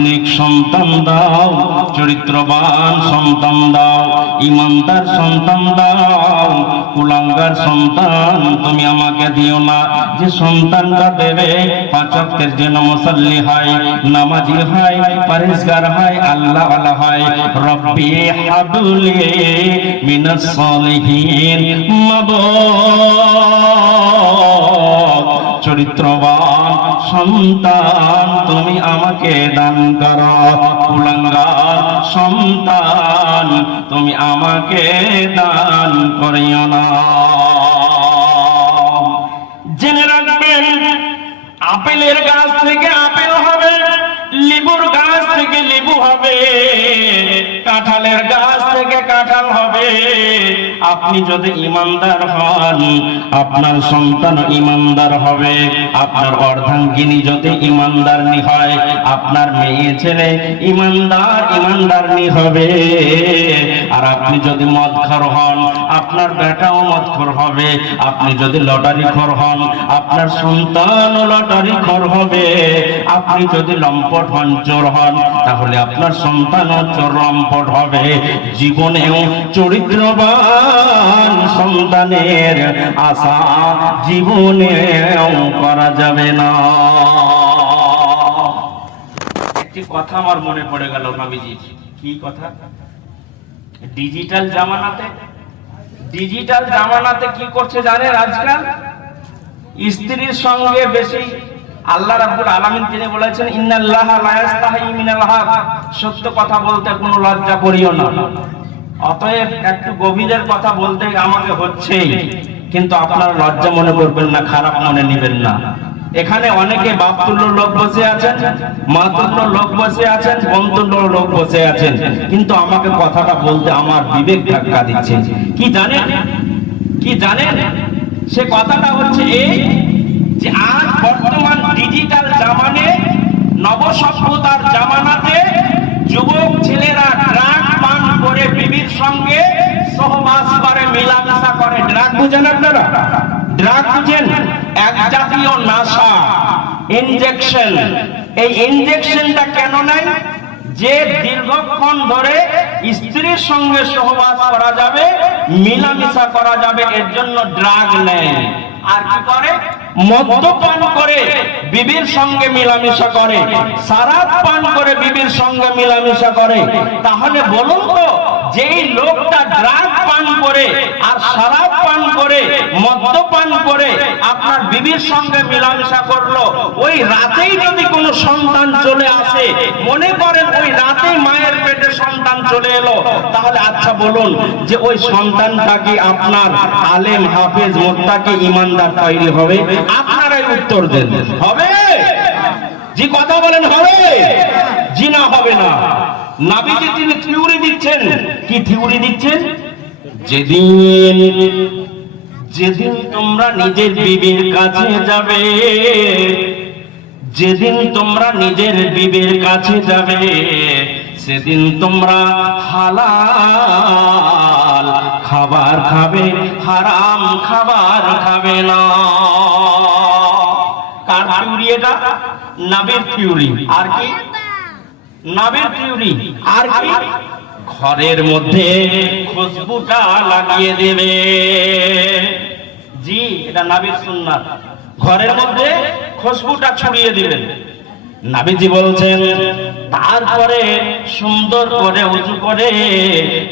নেক সন্তান দাও, চরিত্রবান সন্তান দাও, ইমানদার সন্তান দাও, কুলাঙ্গার সন্তান তুমি আমাকে দিও না। যে সন্তানটা দেবে 5 ওয়াক্তের জন্য মুসাল্লি হয়, নামাজি হয়, পরহেজগার হয়, আল্লাহ ওয়ালা হয়। রব্বি হাবলি মিনাস সালিহিন। মাবুদ চরিত্রবান সন্তান তুমি আমাকে দান করো, কুলাঙ্গার সন্তান তুমি আমাকে দান করিও না। জেনে রাখবেন, আপেলের গাছ থেকে আপেল হবে, লেবুর গাছ থেকে লেবু হবে, কাঁঠালের গাছ থেকে কাঁঠাল হবে। আপনি যদি ইমানদার হন, আপনার সন্তান ইমানদার হবে। আপনার অর্ধাঙ্গিনী যদি ইমানদারনি হয়, আপনার মেয়ে ছেলে ইমানদারনি হবে। আর আপনি যদি মদখোর হন, আপনার বেটাও মদখোর হবে। আপনি যদি লটারিখোর হন, আপনার সন্তানও লটারিখোর হবে। আপনি যদি লম্পট হন, চোর হন, তাহলে আপনার সন্তানও চোর লম্পট হবে। জীবনেও চরিত্রবান সন্তানের আশা জীবনেও করা যাবে না। একটি কথা আমার মনে পড়ে গেল নবীজি। কি কথা? ডিজিটাল জামানাতে কি করছে জানেন? আজকাল স্ত্রীর সঙ্গে বেশি, আল্লাহ রাব্বুল আলামিন তিনি বলেছেন, ইন্নাল্লাহা লা ইস্তাহি মিনাল হক, সত্য কথা বলতে কোনো লজ্জা করিও না। অতএব একটু গভীরের কথা বলতে আমাকে হচ্ছেই, কিন্তু আপনারা লজ্জা মনে করবেন না, খারাপ মনে নেবেন না। এখানে অনেকে বাপতুল্য লোক বসে আছেন, মাতুল্য লোক বসে আছেন, বন্ধুল্য লোক বসে আছেন, কিন্তু আমাকে কথাটা বলতে আমার বিবেক ধাক্কা দিচ্ছে। কি জানেন? সে কথাটা হচ্ছে এই যে আজ বর্তমান ডিজিটাল জামানে, নবসভ্যতার জামানাতে যুবক ছেলেরা ড্রাগ পান করে বিবির সঙ্গে সহবাস করে, মেলামেশা করে। ড্রাগ বুঝেন আপনারা? ড্রাগ বুঝেন? এক জাতীয় নেশা, ইনজেকশন। এই ইনজেকশনটা কেন নাই? যে দীর্ঘক্ষণ ধরে স্ত্রীর সঙ্গে সহবাস করা যাবে, মেলামেশা করা যাবে, এর জন্য ড্রাগ নেয়। আর কি করে? মদ্যপান করে বিবির সঙ্গে মেলামেশা করে, শরাব পান করে বিবির সঙ্গে মেলামেশা করে। তাহলে বলুন তো, যেই লোকটা ড্রাগ পান করে আর শরাব পান করে, মদ্যপান করে আপনার বিবির সঙ্গে মেলামেশা করলো, ওই রাতেই যদি কোনো সন্তান চলে আসে, মনে করেন ওই রাতেই মায়ের পেটে সন্তান চলে এলো, তাহলে আচ্ছা বলুন যে ওই সন্তানটা কি আপনার আলেম, হাফেজ, মুত্তাকি, ইমানদার তৈরি হবে? আপনারাই উত্তর দেন। হবে? জি কথা বলেন, হবে? জি না, হবে না। নবীজি তিনি থিওরি দিচ্ছেন। কি থিওরি দিচ্ছেন? যেদিন তোমরা নিজের বিবির কাছে যাবে, যেদিন তোমরা নিজের বিবির কাছে যাবে, সেদিন তোমরা হালাল খাবার খাবে, হারাম খাবার খাবে না। কার থিওরি এটা? নবীর থিওরি। আর কি? নবীর থিওরি। আর কি? ঘরের মধ্যে খুশবুটা লাগিয়ে দেবে। জি, এটা নবীর সুন্নাত। ঘরের মধ্যে খুশবুটা ছড়িয়ে দিবেন। নবীজি বলছেন, তারপরে সুন্দর করে উজু করে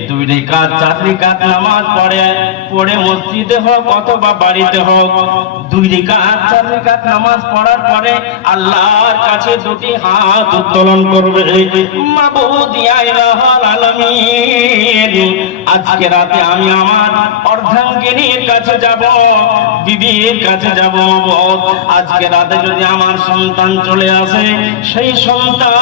2 রাকাত 4 রাকাত নামাজ পড়ে মসজিদে হোক অথবা বাড়িতে হোক, 2 রাকাত 4 রাকাত নামাজ পড়ার পরে আল্লাহর কাছে 2টি হাত উত্তোলন করবে। মাবুদ ইয়া ইলাহাল আলামিন, আজকে রাতে আমি আমার অর্ধাঙ্গিনীর কাছে যাব, বিবির কাছে যাব। আজকে রাতে যদি আমার সন্তান চলে আসে, সেই সন্তান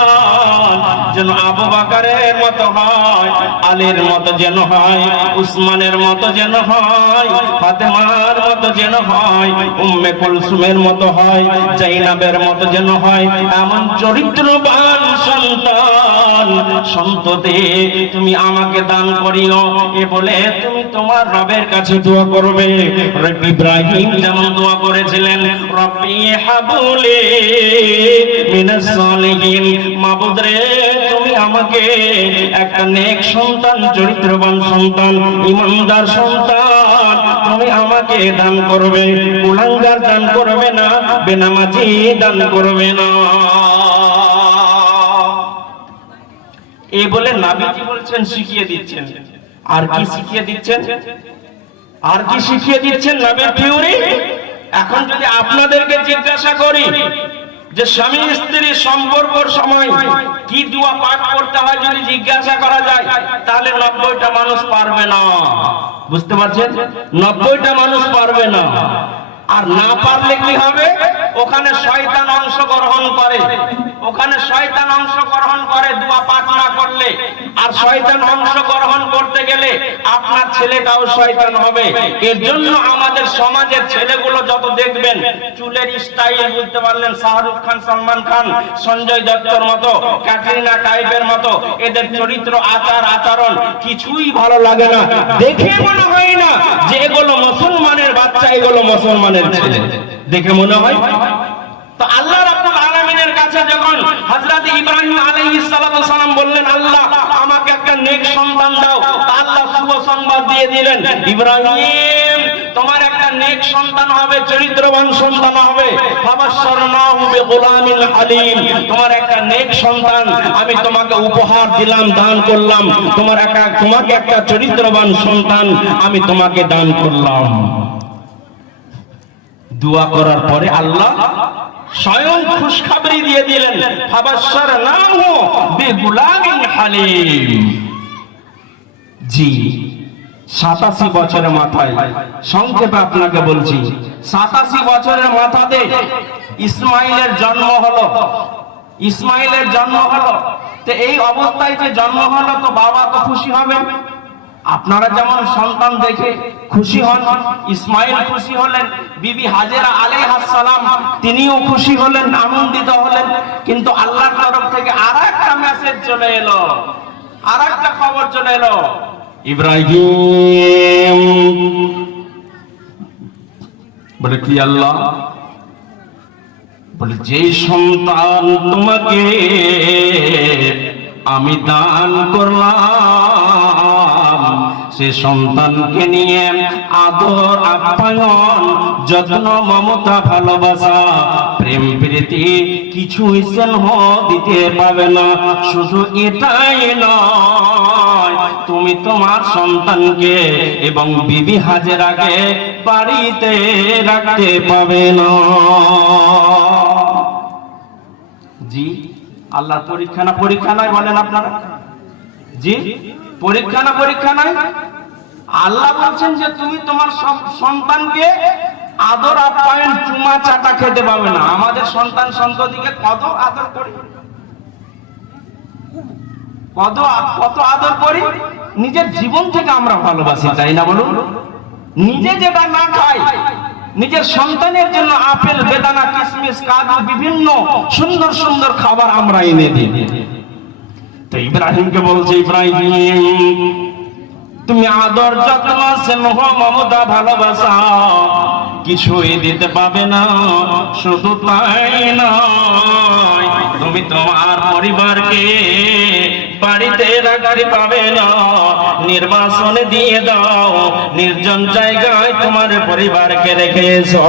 যেন আবু বকরের মতো হয়, আলীর মতো যেন হয়, উসমানের মতো যেন হয়, ফাতেমার মতো যেন হয়, উম্মে কুলসুমের মতো হয়, জাইনাবের মতো যেন হয়। এমন চরিত্রবান সন্তান সন্ততি তুমি আমাকে দান করিও। এ বলে তুমি তোমার রবের কাছে দোয়া করবে। ইব্রাহিম যেমন দোয়া করেছিলেন, রব্বি হাবলি মিনাস সালিহিন, মাবুদ রে তুমি আমাকে একটা নেক সন্তান, চরিত্রবান সন্তান, ইমানদার সন্তান তুমি আমাকে দান করবে। গুনাহগার দান করবে না, বেনামাজি দান করবে না। এই বলে নবীজি বলছেন, শিখিয়ে দিচ্ছেন। আর কি শিখিয়ে দিচ্ছেন? আর কি শিখিয়ে দিচ্ছেন? নবীর থিওরি এখন যদি আপনাদেরকে জিজ্ঞাসা করি যে স্বামী স্ত্রী সম্পর্কের সময় কি দোয়া পাঠ করতে হয় যদি জিজ্ঞাসা করা যায়, তাহলে 90টা মানুষ পারবে না। বুঝতে পারছেন? 90টা মানুষ পারবে না। আর না পারলে কি হবে? ওখানে শয়তান অংশগ্রহণ করে, ওখানে শয়তান অংশগ্রহণ করে দোয়া পাঠ না করলে। আর শয়তান অংশগ্রহণ করতে গেলে আপনার ছেলেটাও শয়তান হবে। এর জন্য আমাদের সমাজের ছেলেগুলো যত দেখবেন চুলের স্টাইল, বুঝতে পারলেন, শাহরুখ খান, সালমান খান, সঞ্জয় দত্তর মতো, ক্যাটরিনা কাইফের মতো, এদের চরিত্র, আচার আচরণ কিছুই ভালো লাগে না। দেখে মনে হয় না যে এগুলো মুসলমানের বাচ্চা, এগুলো মুসলমানের ছেলে, দেখে মনে হয়। তো আল্লাহ রাব্বুল আলামিনের কাছে যখন হযরত ইব্রাহিম আলাইহিস সালাতু ওয়াস সালাম বললেন, আল্লাহ আমাকে একটা নেক সন্তান দাও, আল্লাহ শুভ সংবাদ দিয়ে দিলেন, ইব্রাহিম তোমার একটা নেক সন্তান হবে, চরিত্রবান সন্তান হবে। ফাবাশশারনাহু বিগুলামিন হালিম, তোমার একটা নেক সন্তান আমি তোমাকে উপহার দিলাম, দান করলাম। তোমাকে একটা চরিত্রবান সন্তান আমি তোমাকে দান করলাম। দোয়া করার পরে আল্লাহ স্বয়ং খুশখবরি দিয়ে দিলেন, ফাবাশশারনাহু বিগুলামিন হালিম। জি, 87 বছরের মাথায়, সংক্ষেপে আপনাকে বলছি, 87 বছরের মাথাতে ইসমাইলের জন্ম হলো। ইসমাইলের জন্ম হলো, তো এই অবস্থায় যে জন্ম হলো, তো বাবা তো খুশি হবে। আপনারা যেমন সন্তান দেখে খুশি হন, ইসমাইল খুশি হলেন, বিবি হাজেরা আলাইহিস সালাম তিনিও খুশি হলেন, আনন্দিত হলেন। কিন্তু আল্লাহর তরফ থেকে আরেকটা মেসেজ চলে এলো, আরেকটা খবর চলে এলো। ইব্রাহিম বলে, কি আল্লাহ? বলে, যে সন্তান তোমাকে আমি দান করলাম, সে সন্তানকে নিয়ে আদর আপ্যায়ন, যত্ন, মমতা, ভালোবাসা, প্রেম প্রীতি কিছুই স্নেহ দিতে পাবে না। শুধু এটাই নয়, তুমি তোমার সন্তানকে এবং বিবি হাজেরাকে বাড়িতে রাখতে পাবে না। জি, আল্লাহর পরীক্ষা না পরীক্ষা নয় বলেন আপনারা? জি, পরীক্ষা না পরীক্ষা নয়? আল্লাহ বলছেন যে তুমি তোমার সন্তানকে আদর আপ্যায়ন, চুমা চাটা খেতে পাবে না। আমাদের সন্তান সন্ততিকে কত আদর করি, কত আদর করি, নিজের জীবন থেকে আমরা ভালোবাসি, তাই না বলুন? নিজে যেটা না খাই, নিজের সন্তানের জন্য আপেল, বেদানা, কিশমিশ, কাজু, বিভিন্ন সুন্দর সুন্দর খাবার আমরা এনে দিই। তো ইব্রাহিমকে বলছে, ইব্রাহিম তুমি আদর, যত্ন, স্নেহ, মমতা, ভালোবাসা কিছুই দিতে পাবে না। শুধু তাই নয়, তুমি তোমার পরিবারকে বাড়িতে রাখতে পাবে না। নির্বাসনে দিয়ে দাও, নির্জন জায়গায় তোমার পরিবারকে রেখে এসো।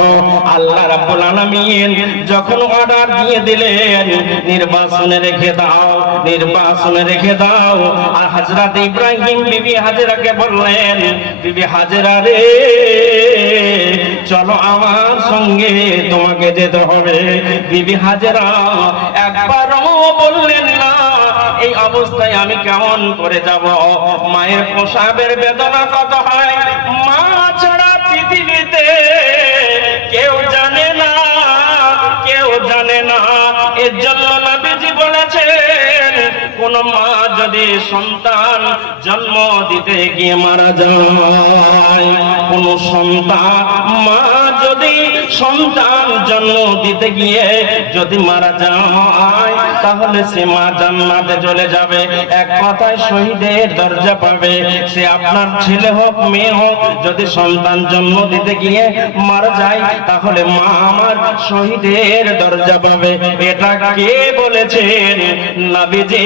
আল্লাহ রাব্বুল আলামিন যখন অর্ডার দিয়ে দিলেন, নির্বাসনে রেখে দাও, নির্বাসনে রেখে দাও। আর হযরত ইব্রাহিম বিবি হাজেরাকে বললেন, বিবি হাজেরা রে, চলো আমার সঙ্গে, তোমাকে যেতে হবে। বিবি হাজেরা একবারও বললেন না, এই অবস্থায় আমি কেমন করে যাব? মায়ের প্রসবের বেদনা কত হয়, মা ছাড়া পৃথিবীতে কেউ জানে না, কেউ জানে না। এর জন্য নবীজি বলেছেন, কোন মা যদি সন্তান জন্ম দিতে গিয়ে মারা যায়, কোন সন্তান, মা যদি সন্তান জন্ম দিতে গিয়ে যদি মারা যায়, তাহলে সে মা জান্নাতে চলে যাবে। এক কথায় শহীদের দরজা পাবে। সে আপনার ছেলে হোক, মেয়ে হোক, যদি সন্তান জন্ম দিতে গিয়ে মারা যায়, তাহলে মা আমার শহীদের দরজা পাবে। এটা কে বলেছেন? নবীজি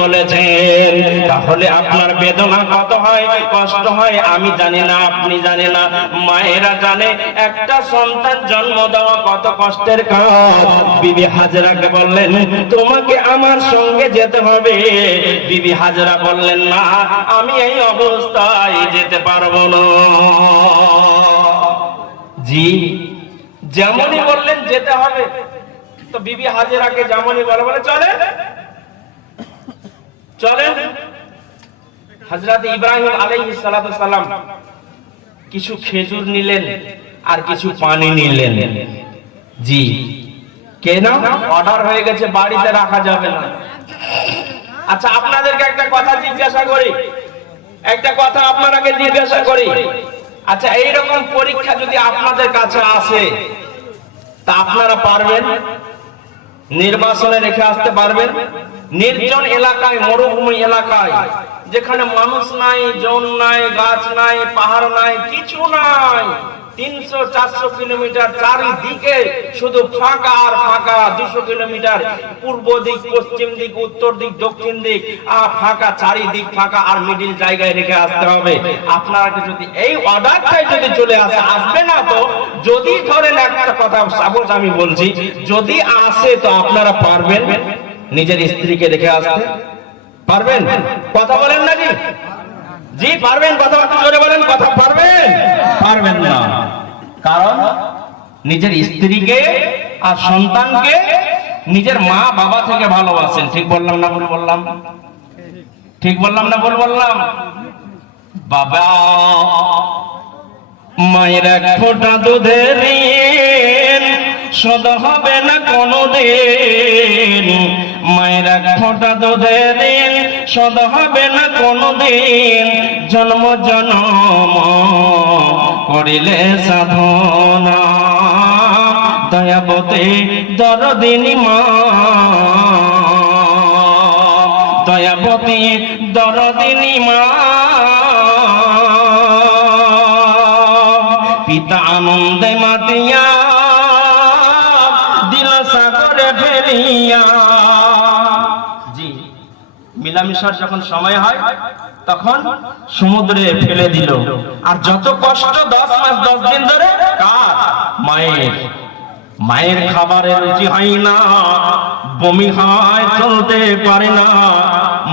বলেছেন। তাহলে আপনার বেদনা কত হয়, কষ্ট হয়, আমি জানি না, আপনি জানি না, মায়েরা জানে। একটা সন্তান জন্ম দেওয়া কত কষ্টের কাজ। বিবি হাজেরাকে বললেন, তোমাকে আমার সঙ্গে যেতে হবে। বিবি হাজেরা বললেন, না, আমি এই অবস্থায় যেতে পারবো না। জি, যেমনই বললেন যেতে হবে, তো বিবি হাজেরাকে যেমনই বলে চলে চলেন। হযরত ইব্রাহিম আলাইহিস সালাতু সালাম কিছু খেজুর নিলেন আর কিছু পানি নিলেন। জি, কেন? অর্ডার হয়ে গেছে, বাড়িতে রাখা যাবে না। আচ্ছা, আপনাদেরকে একটা কথা জিজ্ঞাসা করি, আচ্ছা এইরকম পরীক্ষা যদি আপনাদের কাছে আসে, তা আপনারা পারবেন? নির্বাসনে রেখে আসতে পারবেন? নির্জন এলাকায়, মরুভূমি এলাকায়, যেখানে মানুষ নাই, জন নাই, গাছ নাই, পাহাড় নাই, কিছু নাই, 300-400 কিলোমিটার চারিদিকে শুধু ফাঁকা আর ফাঁকা, 200 কিলোমিটার পূর্ব দিক, পশ্চিম দিক, উত্তর দিক, দক্ষিণ দিক ফাঁকা, চারিদিক ফাঁকা, আর মিডিল জায়গায় রেখে আসতে হবে। আপনারা যদি এই অর্ডারটাই যদি চলে আসে, আসবে না তো? যদি ধরেন একটা কথা সাপোজ আমি বলছি, যদি আসে তো আপনারা পারবেন নিজের স্ত্রীকে রেখে আসতে? পারবেন? কথা বলেন না জি? জি পারবেন? কথাবার্তা জোরে বলেন, কথা পারবেন? পারবেন না, কারণ নিজের স্ত্রীকে আর সন্তানকে নিজের মা বাবা থেকে ভালোবাসেন। ঠিক বললাম না ভুল বললাম? ঠিক বললাম না ভুল বললাম? বাবা মায়ের এক ফোঁটা দুধের ঋণ শোধ হবে না কোনদিন, মায়ের এক ফোঁটা দুধের ঋণ শোধ হবে না কোনদিন, জন্ম জন্ম করিলে সাধনা, দয়াবতী দরদিনী মা, দয়াবতী দরদিনী মা, পিতা আনন্দে মাতিয়া দিল সাগরে ফেলিয়া। জি, মিলামিশার যখন সময় হয় তখন সমুদ্রে ফেলে দিল। আর যত কষ্ট 10 মাস 10 দিন ধরে কার? মায়ের। মায়ের খাবারের রুচি হয় না, বমি হয়, চলতে পারে না,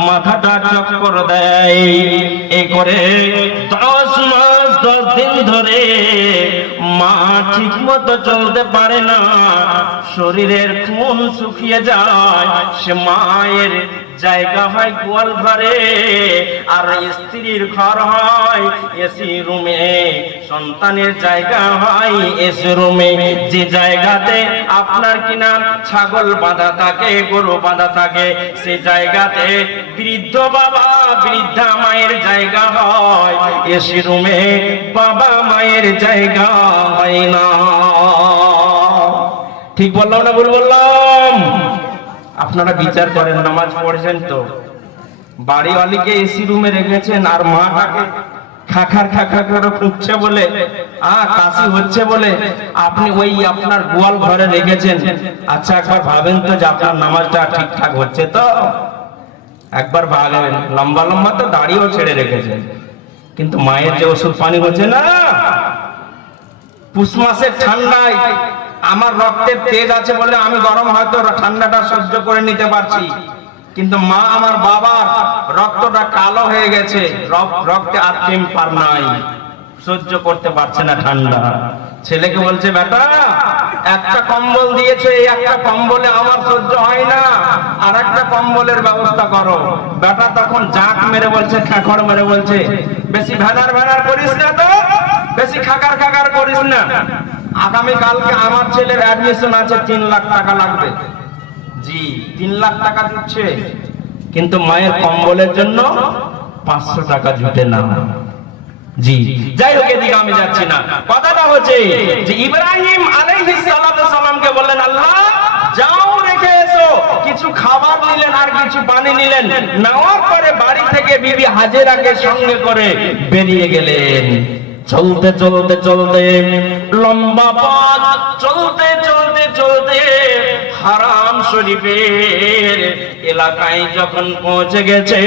মাথাটা চক্কর দেয়। এই করে 10 মাস 10 দিন ধরে মা ঠিক মতো চলতে পারে না, শরীরের খুন শুকিয়ে যায়। সে মায়ের জায়গা হয় গোয়াল ঘরে, আর স্ত্রীর ঘর হয় এসি রুমে, সন্তানের জায়গা হয় এসি রুমে। যে জায়গাতে আপনার কিনা ছাগল বাঁধা থাকে, গরু বাঁধা থাকে, সে জায়গাতে বৃদ্ধ বাবা বৃদ্ধা মায়ের জায়গা হয় এসি রুমে, বাবা মায়ের জায়গা হয় না। ঠিক বললাম না ভুল বললাম? আপনারা বিচার করেন, নামাজ পড়ছেন তো, বাড়িওয়ালিকে এসি রুমে রেখেছেন আর মাটাকে খাখার খাখা করে ফুঁকছে বলে, কাশি হচ্ছে বলে আপনি ওই আপনার গোয়াল ঘরে রেখেছেন। আচ্ছা একবার ভাবেন তো যে আপনার নামাজটা ঠিকঠাক হচ্ছে তো? একবার ভাবেন। লম্বা লম্বা তো দাড়িও ছেড়ে রেখেছেন, কিন্তু মায়ের যে ওষুধ পানি হচ্ছে না। পুষ মাসের ঠান্ডায় আমার রক্তের তেজ আছে বলে আমি গরম হয়তো ঠান্ডাটা সহ্য করে নিতে পারছি, কিন্তু মা আমার বাবার রক্তটা কালো হয়ে গেছে, রক্তে আর টেম্পার নাই, সহ্য করতে পারছে না ঠান্ডা। ছেলেকে বলছে, বেটা একটা কম্বল দিয়েছে, এই একটা কম্বলে আমার সহ্য হয় না, আর একটা কম্বলের ব্যবস্থা করো। বেটা তখন জাঁক মেরে বলছে, খাখর মেরে বলছে, বেশি ভ্যানার ভ্যানার করিস না তো, বেশি খাকার খাকার করিস না, আগামী কালকে আমার ছেলের অ্যাডমিশন আছে, 3 লাখ টাকা লাগবে। জি, 3 লাখ টাকা দিচ্ছে, কিন্তু মায়ের কম্বলের জন্য 500 টাকা জুটে না। জি, যাই হোক, এদিকে আমি যাচ্ছি না। কথাটা হচ্ছে যে ইব্রাহিম আলাইহিস সালাতু সালামকে বললেন, আল্লাহ যাও রেখে এসো। কিছু খাবার নিলেন আর কিছু পানি নিলেন, নেওয়ার পরে বাড়ি থেকে বিবি হাজেরাকে সঙ্গে করে বেরিয়ে গেলেন। চলতে চলতে চলতে লম্বা পথ, চলতে চলতে চলতে হারাম শরীফের এলাকায় যখন পৌঁছে গেছে,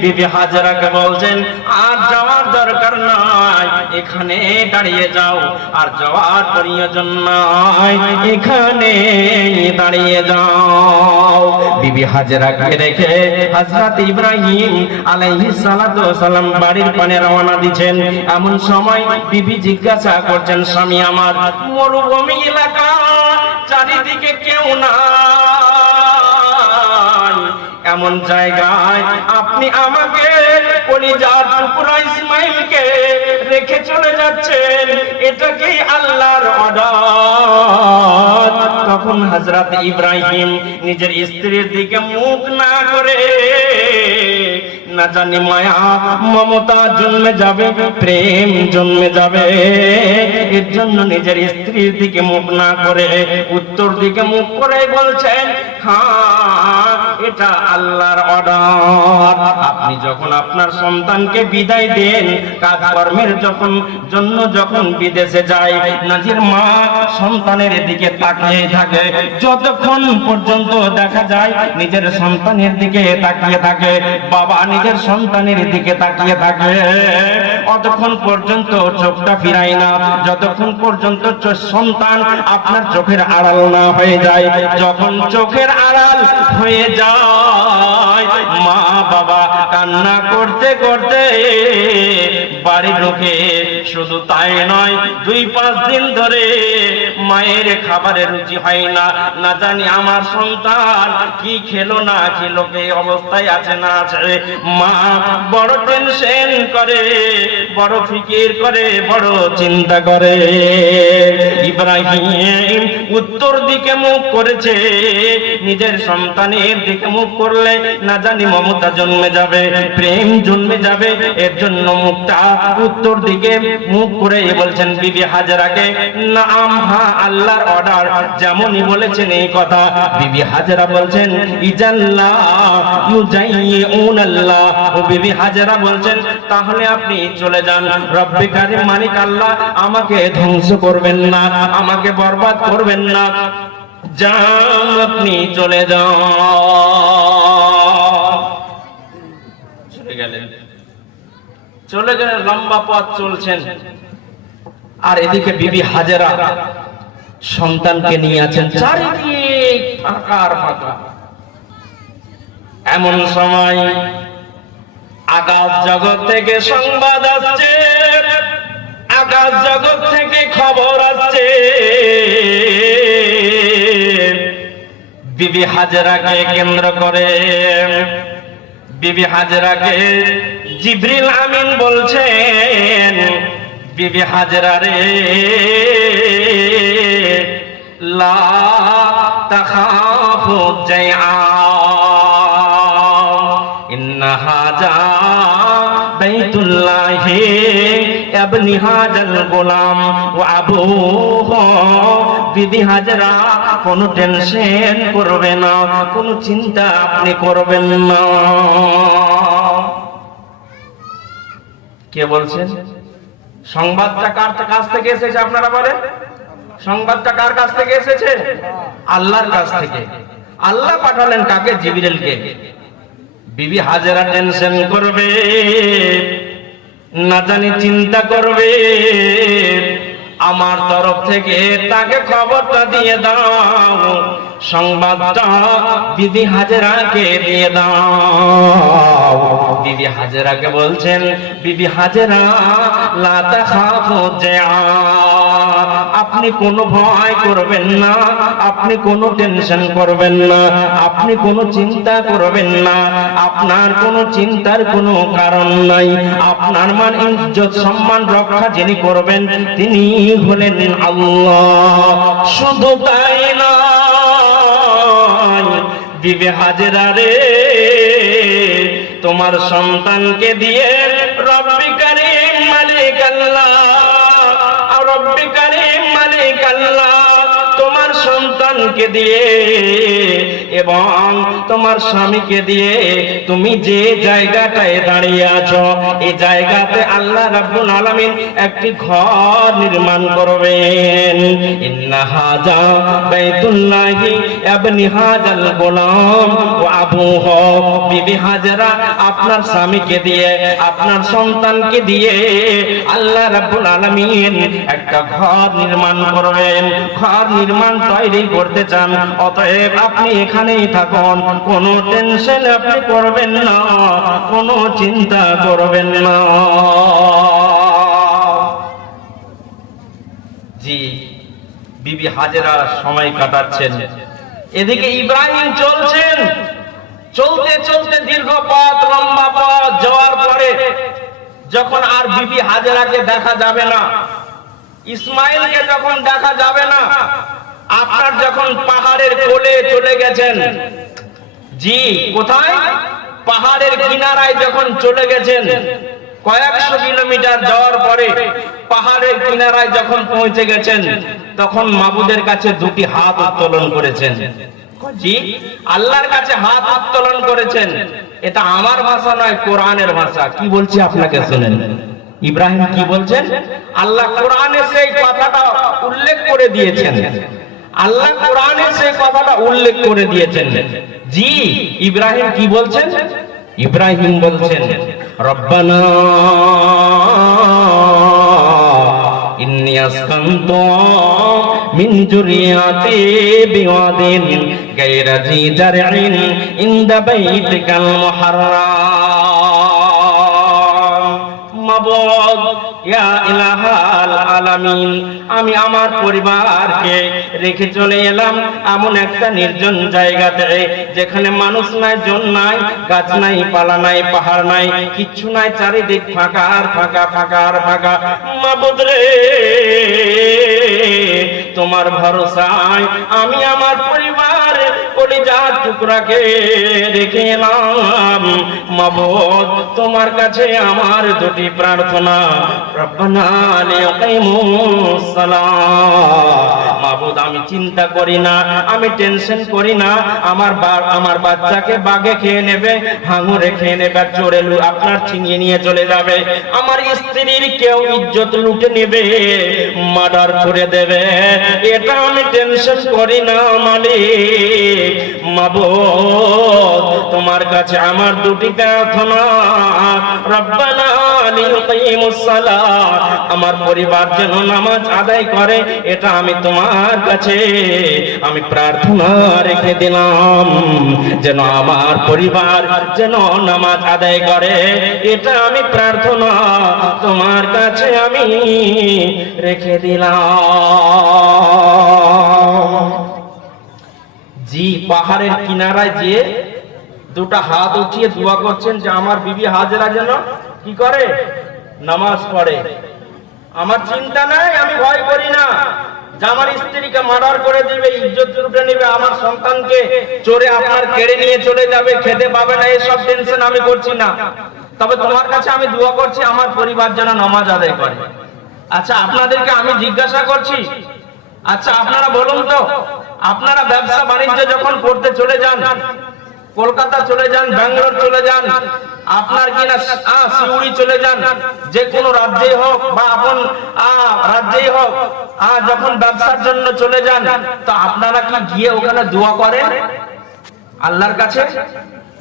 বিবি হাজেরাকে বলছেন, আর যাওয়ার দরকার নাই, এখানে দাঁড়িয়ে যাও। আর যাওয়ার প্রয়োজন নাই, এখানে দাঁড়িয়ে যাও। বিবি হাজেরাকে রেখে হযরত ইব্রাহিম আলাইহিস সালাতু ওয়াস সালাম বাড়ির পানে রওনা দিয়েছেন। এমন সময় বিবি জিজ্ঞাসা করছেন, স্বামী আমার, মরুভূমি এলাকা, চারিদিকে কেউ নাই, এমন জায়গায় আপনি আমাকে কলিজার টুকরা ইসমাইলকে রেখে চলে যাচ্ছেন, এটা কি আল্লাহর অর্ডার? তখন হযরত ইব্রাহিম নিজের স্ত্রীর দিকে মুখ না করে, না জানি মায়া মমতা জন্মে যাবে, প্রেম জন্মে যাবে, এর জন্য নিজের স্ত্রীর দিকে মুখ না করে উত্তর দিকে মুখ করে বলছেন, হ্যাঁ এটা আল্লাহর অর্ডার। আপনি যখন আপনার সন্তানকে বিদায় দেন, কাজকর্মের যখন বিদেশে যায়, নাজির মা সন্তানের দিকে তাকিয়ে থাকে, যতক্ষণ পর্যন্ত দেখা যায় নিজের সন্তানের দিকে তাকিয়ে থাকে, বাবা নিজের সন্তানের দিকে তাকিয়ে থাকে, অতক্ষণ পর্যন্ত চোখটা ফিরায় না, যতক্ষণ পর্যন্ত সন্তান আপনার চোখের আড়াল না হয়ে যায়। যখন চোখের আড়াল হয়ে যায়, মা বাবা কান্না করতে করতে বাড়ি ঢোকে। শুধু তাই নয়, 2-5 দিন ধরে মায়ের খাবারের রুচি হয় না, না জানি আমার সন্তান কি খেলো না খেলো, কে অবস্থায় আছে না আছে। মা বড় টেনশন করে, বড় ফিকির করে, বড় চিন্তা করে। ইব্রাহিম উত্তর দিকে মুখ করেছে, নিজের সন্তানের দিকে মুখ করলে না জানি মমতা জন্মে যাবে, প্রেম জন্মে যাবে, এর জন্য মুখটা উত্তর দিকে মুখ করে বলছেন বিবি হাজেরাকে, নাম হ্যাঁ আল্লাহর অর্ডার, যেমনই বলেছেন এই কথা। বিবি হাজেরা বলছেন, ইজাল্লাহ ইউজাইউন আল্লাহ। ও বিবি হাজেরা বলছেন, তাহলে আপনি চলে যান, রব্বে কারীম মালিক আল্লাহ আমাকে ধ্বংস করবেন না, আমাকে বরবাদ করবেন না, যান আপনি চলে যান। চলে গেলেন, লম্বা পথ চলছেন, আর এদিকে বিবি হাজেরা সন্তানকে নিয়ে আছেন, চারিদিক ফাঁকা আর ফাঁকা। এমন সময় আকাশ জগৎ থেকে সংবাদ আসছে, আকাশ জগৎ থেকে খবর আসছে, বিবি হাজেরাকে কেন্দ্র করে। বিবি হাজেরাকে জিবরিল আমিন বলছেন, বিবি হাজেরা রে, লা তাখাফু জাইআ, ইন্না হাজা বাইতুল্লাহি ইবনি হাজাল গোলাম ওয়া আবুহু। বিবি হাজেরা কোনো টেনশন করবে না, কোনো চিন্তা আপনি করবেন না। কে বলছেন? সংবাদটা কার কাছ থেকে এসেছে আপনারা বলেন? সংবাদটা কার কাছ থেকে এসেছে? আল্লাহর কাছ থেকে। আল্লাহ পাঠালেন কাকে? জিবরিলকে। বিবি হাজেরা টেনশন করবে, না জানি চিন্তা করবে, আমার তরফ থেকে তাকে খবরটা দিয়ে দাও, সংবাদটা বিবি হাজেরাকে দিয়ে দাও। বিবি হাজেরাকে বলছেন, বিবি হাজেরা লা তাখাফু জাইআ, আপনি কোনো ভয় করবেন না, আপনি কোনো টেনশন করবেন না, আপনি কোনো চিন্তা করবেন না, আপনার কোনো চিন্তার কোনো কারণ নাই। আপনার মান ইজ্জত সম্মান রক্ষা যিনি করবেন তিনি হলেন আল্লাহ। শুধু তাই না, বিবি হাজেরা রে, তোমার সন্তানকে দিয়ে রব্বি কারীম মালিক আল্লাহ, রব্বি কারীম মালিক আল্লাহ তোমার সন্তানকে দিয়ে এবং তোমার স্বামীকে দিয়ে তুমি যে জায়গাটায় দাঁড়িয়ে আছো এই জায়গাতে আল্লাহ রাব্বুল আলামিন একটি ঘর নির্মাণ করবেন। ইন্না হাযা বাইতুল্লাহি ইবনি হাযাল গোলাম ওয়া আবুহু, বিবি হাজেরা আপনার স্বামীকে দিয়ে আপনার সন্তানকে দিয়ে আল্লাহ রাব্বুল আলামিন একটা ঘর নির্মাণ করবেন। ঘর নির্মাণ তৈরি করতে চান, অতএব আপনি এখানেই থাকুন, কোনো টেনশন আপনি করবেন না, কোনো চিন্তা করবেন না। জি, বিবি হাজেরা সময় কাটাচ্ছেন, এদিকে ইব্রাহিম চলছেন। চলতে চলতে দীর্ঘ পথ, লম্বা পথ যাওয়ার পরে যখন আর বিবি হাজেরাকে দেখা যাবে না, ইসমাইলকে যখন দেখা যাবে না, আপনার যখন পাহাড়ের কোলে চলে গেছেন, জি কোথায়, পাহাড়ের কিনারায় যখন চলে গেছেন, কয়েকশো কিলোমিটার যাওয়ার পরে পাহাড়ের কিনারায় যখন পৌঁছে গেছেন, তখন মাবুদের কাছে দুটি হাত উত্তোলন করেছেন। জি, আল্লাহর কাছে হাত উত্তোলন করেছেন। এটা আমার ভাষা নয়, কোরআনের ভাষা। কি বলছি আপনাকে শুনেন। ইব্রাহিম কি বলছেন, আল্লাহ কোরআনে সেই কথাটা উল্লেখ করে দিয়েছেন। আল্লাহ কোরআনে সেই কথাটা উল্লেখ করে দিয়েছেন। জি, ইব্রাহিম কি বলছেন, ইব্রাহিম বলছেন রব্বানা ইন্নী আসকানতু মিন যুররিয়াতি বিওয়াদিন গায়রা জি জারইন ইনদা বাইতিকাল মুহাররাম। মাবুদ ইয়া ইলাহাল আলামিন, আমি আমার পরিবারকে রেখে চলে এলাম এমন একটা নির্জন জায়গাতে, যেখানে মানুষ নাই, জন নাই, গাছ নাই, পালা নাই, পাহাড় নাই, কিচ্ছু নাই, চারিদিক ফাঁকা আর ফাঁকা, ফাঁকা আর ফাঁকা। মাবুদ রে, তোমার ভরসায় আমি আমার পরিবার কলিজার টুকরাকে রেখে এলাম। মাবুদ, তোমার কাছে আমার দুটি প্রার্থনা, রব্বানা লিয়াকিমুস সালাহ। মাবুদ, আমি চিন্তা করি না, আমি টেনশন করি না, আমার বাচ্চাকে বাঘে খেয়ে নেবে, হাঙরে খেয়ে নেবে, চোরে আপনার ছিনিয়ে নিয়ে চলে যাবে, আমার স্ত্রীর কেউ ইজ্জত লুটে নেবে, মার্ডার করে দেবে, এটা আমি টেনশন করি না মালিক। মাবুদ, তোমার কাছে আমার দুটি প্রার্থনা, রব্বানা লিয়াকিমুস সালাহ, আমার পরিবার যেন নামাজ আদায় করে, এটা আমি তোমার কাছে আমি প্রার্থনা রেখে দিলাম, যেন আমার পরিবার যেন নামাজ আদায় করে, এটা আমি প্রার্থনা তোমার কাছে আমি রেখে দিলাম। জি, পাহাড়ের কিনারায় গিয়ে দুটা হাত উঠিয়ে দোয়া করছেন যে আমার বিবি হাজেরা যেন কি করে, নামাজ পড়ে। আমার চিন্তা নাই, আমি ভয় করি না যে আমার স্ত্রীকে মার্ডার করে দিবে, ইজ্জত লুটে নেবে, আমার সন্তানকে চোরে আপনার কেড়ে নিয়ে চলে যাবে, খেতে পাবে না, এসব টেনশন আমি করছি না। তবে তোমার কাছে আমি দোয়া করছি আমার পরিবার যেন নামাজ আদায় করে। আচ্ছা, আপনাদেরকে আমি জিজ্ঞাসা করছি, আচ্ছা আপনারা বলুন তো, আপনারা ব্যবসা বাণিজ্য যখন করতে চলে যান, কলকাতা চলে যান, ব্যাঙ্গালোর চলে যান, আপনার কিনা শিউড়ি চলে যান, যে কোনো রাজ্যেই হোক বা আপন রাজ্যেই হোক, যখন ব্যবসার জন্য চলে যান, তো আপনারা কি গিয়ে ওখানে দোয়া করেন আল্লাহর কাছে?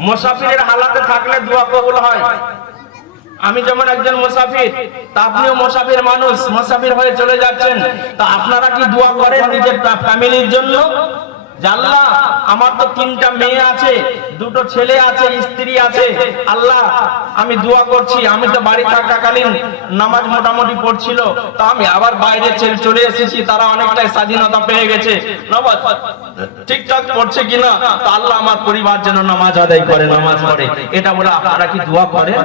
মুসাফিরের হালাতে থাকলে দোয়া কবুল হয়। আমি যেমন একজন মুসাফির, তা আপনিও মুসাফির মানুষ, মুসাফির হয়ে চলে যাচ্ছেন, তা আপনারা কি দোয়া করেন নিজের ফ্যামিলির জন্য? আল্লাহ, আমার তো 3টা মেয়ে আছে, 2টো ছেলে আছে, স্ত্রী আছে, আল্লাহ আমি দোয়া করছি, আমি তো বাড়ি থাকাকালীন নামাজ মোটামুটি পড়ছিল, তো আমি আবার বাইরে চলে এসেছি, তারা অনেকটাই স্বাধীনতা পেয়ে গেছে, নামাজ ঠিকঠাক পড়ছে কিনা, তো আল্লাহ আমার পরিবার যেন নামাজ আদায় করে, নামাজ পড়ে, এটা বলে আপনারা কি দোয়া করেন?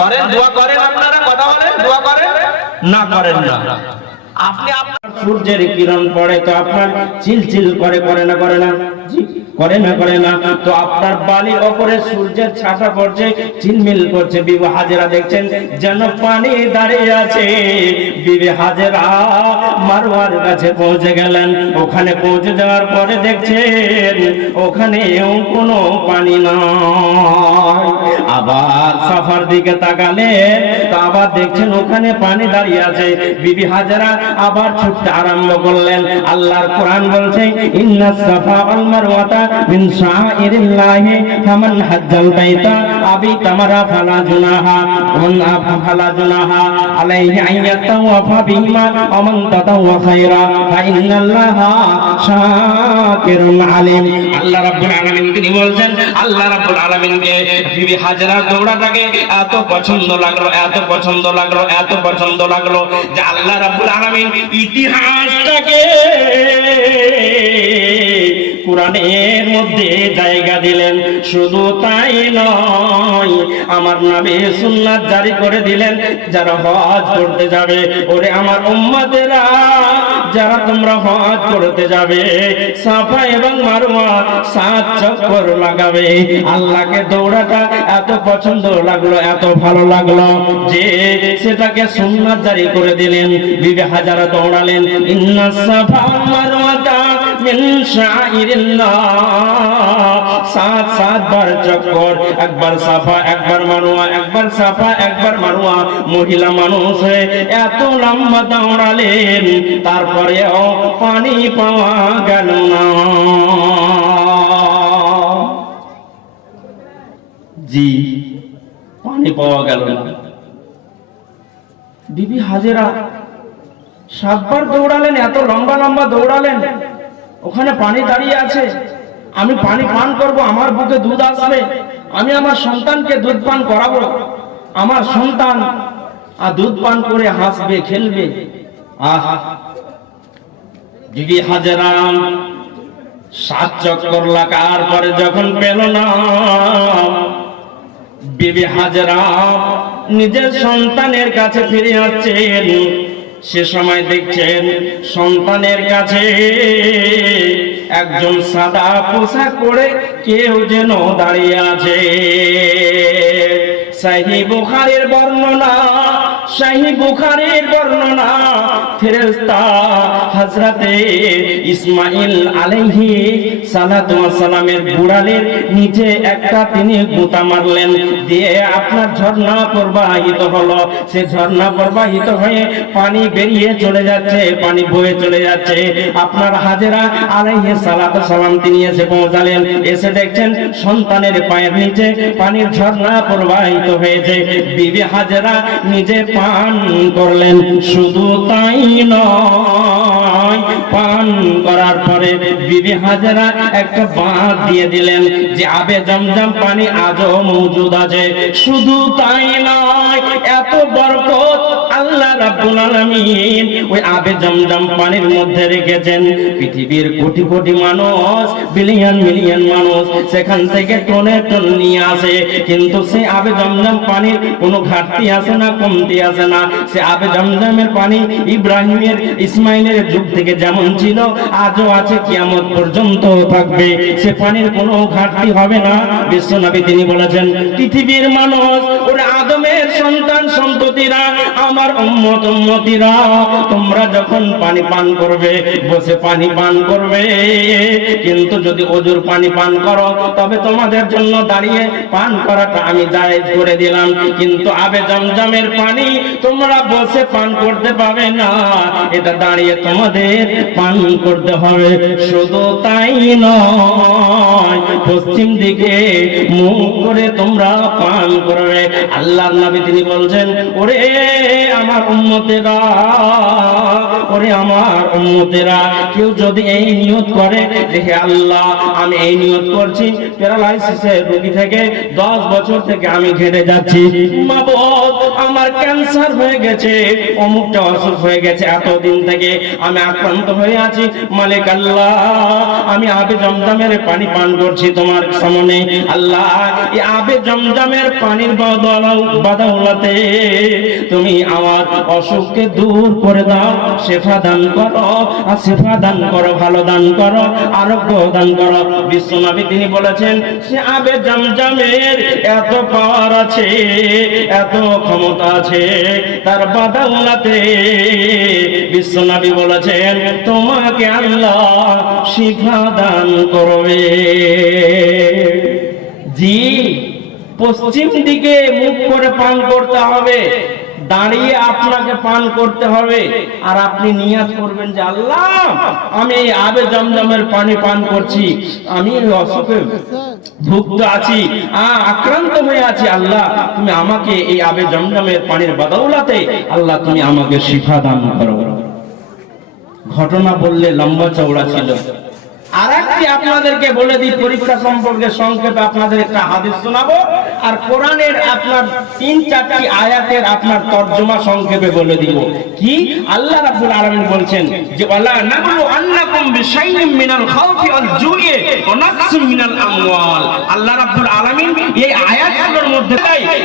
করেন, দোয়া করেন আপনারা? কথা বলেন, দোয়া করেন না? করেন না। আপনি আপনার সূর্যের কিরণ পড়ে তো আপনার চিলচিল করে না? জি। করে না করে না? তো আপনার বালির ওপরে সূর্যের ছায়া পড়ছে, ঝিলমিল করছে। বিবি হাজেরা দেখছেন যেন পানি দাঁড়িয়ে আছে। বিবি হাজেরা মারওয়ার কাছে পৌঁছে গেলেন। ওখানে পৌঁছে যাওয়ার পরে দেখছেন ওখানেও কোনো পানি নয়। আবার সাফার দিকে তাকালেন, তো আবার দেখছেন ওখানে পানি দাঁড়িয়ে আছে। বিবি হাজেরা আবার ছুটতে আরম্ভ করলেন। আল্লাহর কোরআন বলছে, ইন্নাস সাফা ওয়াল মারওয়াতা মিন শাআইরিল্লাহি ফামান হাজ্জাল বাইতা আবি তামারা ফালা জুনাহা আলাইহি আইয়াতাওয়াফা বিহিমা ওয়া মান তাতাওয়া খায়রা ফা ইন্নাল্লাহা শাকিরুন আলিম। আল্লাহ রাব্বুল আলামিন তিনি বলছেন, আল্লাহ রাব্বুল আলামিনকে বিবি হাজেরার দৌড়াটাকে এত পছন্দ লাগলো, এত পছন্দ লাগলো, এত পছন্দ লাগলো যে আল্লাহ রাব্বুল আলামিন ইতিহাসটাকে কোরআনের মধ্যে জায়গা দিলেন। শুধু তাই নয়, আমার নবী সুন্নাত জারি করে দিলেন, যারা হজ করতে যাবে, ওরে আমার উম্মতেরা, যারা তোমরা হজ করতে যাবে, সাফা এবং মারওয়া 7 চক্কর লাগাবে। আল্লাহকে দৌড়াটা এত পছন্দ লাগলো, এত ভালো লাগলো যে সেটাকে সুন্নাত জারি করে দিলেন। বিবি হাজেরা দৌড়ালেন, ইন্নাস সাফা ওয়াল মারওয়াতা মিন শাআইরিল্লাহ। 7 বার চক্কর, একবার সাফা একবার মারওয়া, একবার সাফা একবার মারওয়া। মহিলা মানুষ হয়ে এত লম্বা দৌড়ালেন, তারপরেও পানি পাওয়া গেল না। জি, পানি পাওয়া গেল না। বিবি হাজেরা 7 বার দৌড়ালেন, এত লম্বা লম্বা দৌড়ালেন, ওখানে পানি দাঁড়িয়ে আছে। আমি পানি পান করব, আমার বুকে দুধ আসবে, আমি আমার সন্তানকে দুধ পান করাবো। আমার সন্তান আর দুধ পান করে হাসবে, খেলবে। বিবি হাজেরা 7 চক্কর লাগার পরে যখন পেল না, বিবি হাজেরা নিজের সন্তানের কাছে ফিরে আসছেন। সে সময় দেখছেন সন্তানের কাছে একজন সাদা পোশাক পরে কেউ যেন দাঁড়িয়ে আছে। সহিহ বুখারীর বর্ণনা, সহিহ বুখারীর বর্ণনা, ফেরেশতা হযরতে ইসমাঈল আলাইহিস সালাতু ওয়াস সালামের বুড়ালের নিচে একটা তিনি গোতা মারলেন, দিয়ে আপনার ঝর্ণা প্রবাহিত হলো। সে ঝর্ণা প্রবাহিত হয়ে পানি বেরিয়ে চলে যাচ্ছে, পানি বয়ে চলে যাচ্ছে। আপনার হাজেরা আলাইহিস সালাতু ওয়াস সালাম তিনি এসে পৌঁছালেন। এসে দেখছেন সন্তানের পায়ের নিচে পানির ঝর্ণা প্রবাহিত হয়েছে। বিবি হাজেরা নিজে পান করলেন। শুধু তাই নয়, পান করার পরে বিবি হাজেরা একটা বাঁধ দিয়ে দিলেন যে আবে জমজম পানি আজও মজুদ আছে। শুধু তাই নয়, এত বরকত আল্লাহ রাব্বুল আলামিন ওই আবে জমজম পানির মধ্যে রেখেছেন। পৃথিবীর কোটি কোটি মানুষ, বিলিয়ন মিলিয়ন মানুষ সেখান থেকে টনে টন নিয়ে আসে, কিন্তু সে আবে জমজম পানির কোনো ঘাটতি আছে না, কমতি আছে না। সে আবে জমজমের পানি ইব্রাহিমের ইসমাইলের যুগ থেকে যেমন ছিল আজও আছে, কিয়ামত পর্যন্ত থাকবে। সে পানির কোনো ঘাটতি হবে না। বিশ্বনবী তিনি বলেছেন, পৃথিবীর মানুষ, ওরে আদমের সন্তান সন্ততিরা, আমার উম্মত উম্মতিরা, তোমরা যখন পানি পান করবে, বসে পানি পান করবে, কিন্তু যদি ওজুর পানি পান করো তবে তোমাদের জন্য দাঁড়িয়ে পান করাটা আমি জায়েজ করে দিলাম। কিন্তু আবে জমজমের পানি তোমরা বসে পান করতে পাবে না, এটা দাঁড়িয়ে তোমাদের পান করতে হবে। শুধু তাই নয়, পশ্চিম দিকে মুখ করে তোমরা পান করবে। আল্লাহর নবী তিনি বলছেন, ওরে আমার উম্মতেরা, ওরে আমার উম্মতেরা, কেউ যদি এই নিয়ত করে যে হে আল্লাহ, আমি এই নিয়ত করছি, প্যারালাইসিসের রোগী থেকে 10 বছর থেকে আমি ঘেটে যাচ্ছি, মাবুদ আমার ক্যান্সার হয়ে গেছে, অমুকটা অসুখ হয়ে গেছে, এতদিন থেকে আমি আক্রান্ত হয়ে আছি, মালিক আল্লাহ আমি আবে জমজমের পানি পান করছি তোমার সামনে। আল্লাহ এই আবে জমজমের পানির বদৌলতে তুমি আমার আমার অসুখকে দূর করে দাও, শেফা দান করো, আর শেফা দান করো, ভালো দান করো, আরোগ্য দান করো। বিশ্বনবী তিনি বলেছেন সে আবে জামজামের এত পাওয়ার আছে, এত ক্ষমতা আছে, তার বাদাউলাতে বিশ্বনবী বলেছেন তোমাকে আল্লাহ শিফা দান করবে। জি, পশ্চিম দিকে মুখ করে পান করতে হবে, দাঁড়িয়ে আপনাকে পান করতে হবে, আর আপনি নিয়াত করবেন যে আল্লাহ আমি এই আবে জমজমের পানি পান করছি, আমি অসুখে ভুক্ত আছি, আক্রান্ত হয়ে আছি, আল্লাহ তুমি আমাকে এই আবে জমজমের পানির বদৌলতে আল্লাহ তুমি আমাকে শিফা দান করো। ঘটনা বললে লম্বা চওড়া ছিল। আর একটি আপনাদেরকে বলে দিই পরীক্ষা সম্পর্কে সংক্ষেপে আপনাদের একটা হাদিস শোনাবো, আর কোরআনের আপনার 3-4টি আয়াতের আপনার তরজমা সংক্ষেপে বলে দিব। কি আল্লাহ রাব্বুল আলামিন বলছেন যে ওয়ালা নাবলু আন্নাকুম বিশাইইম মিনাল খাউফি ওয়াল জুই ওয়া নাকসিম মিনাল আমওয়াল। আল্লাহ রাব্বুল আলামিন এই আয়াতগুলোর মধ্যে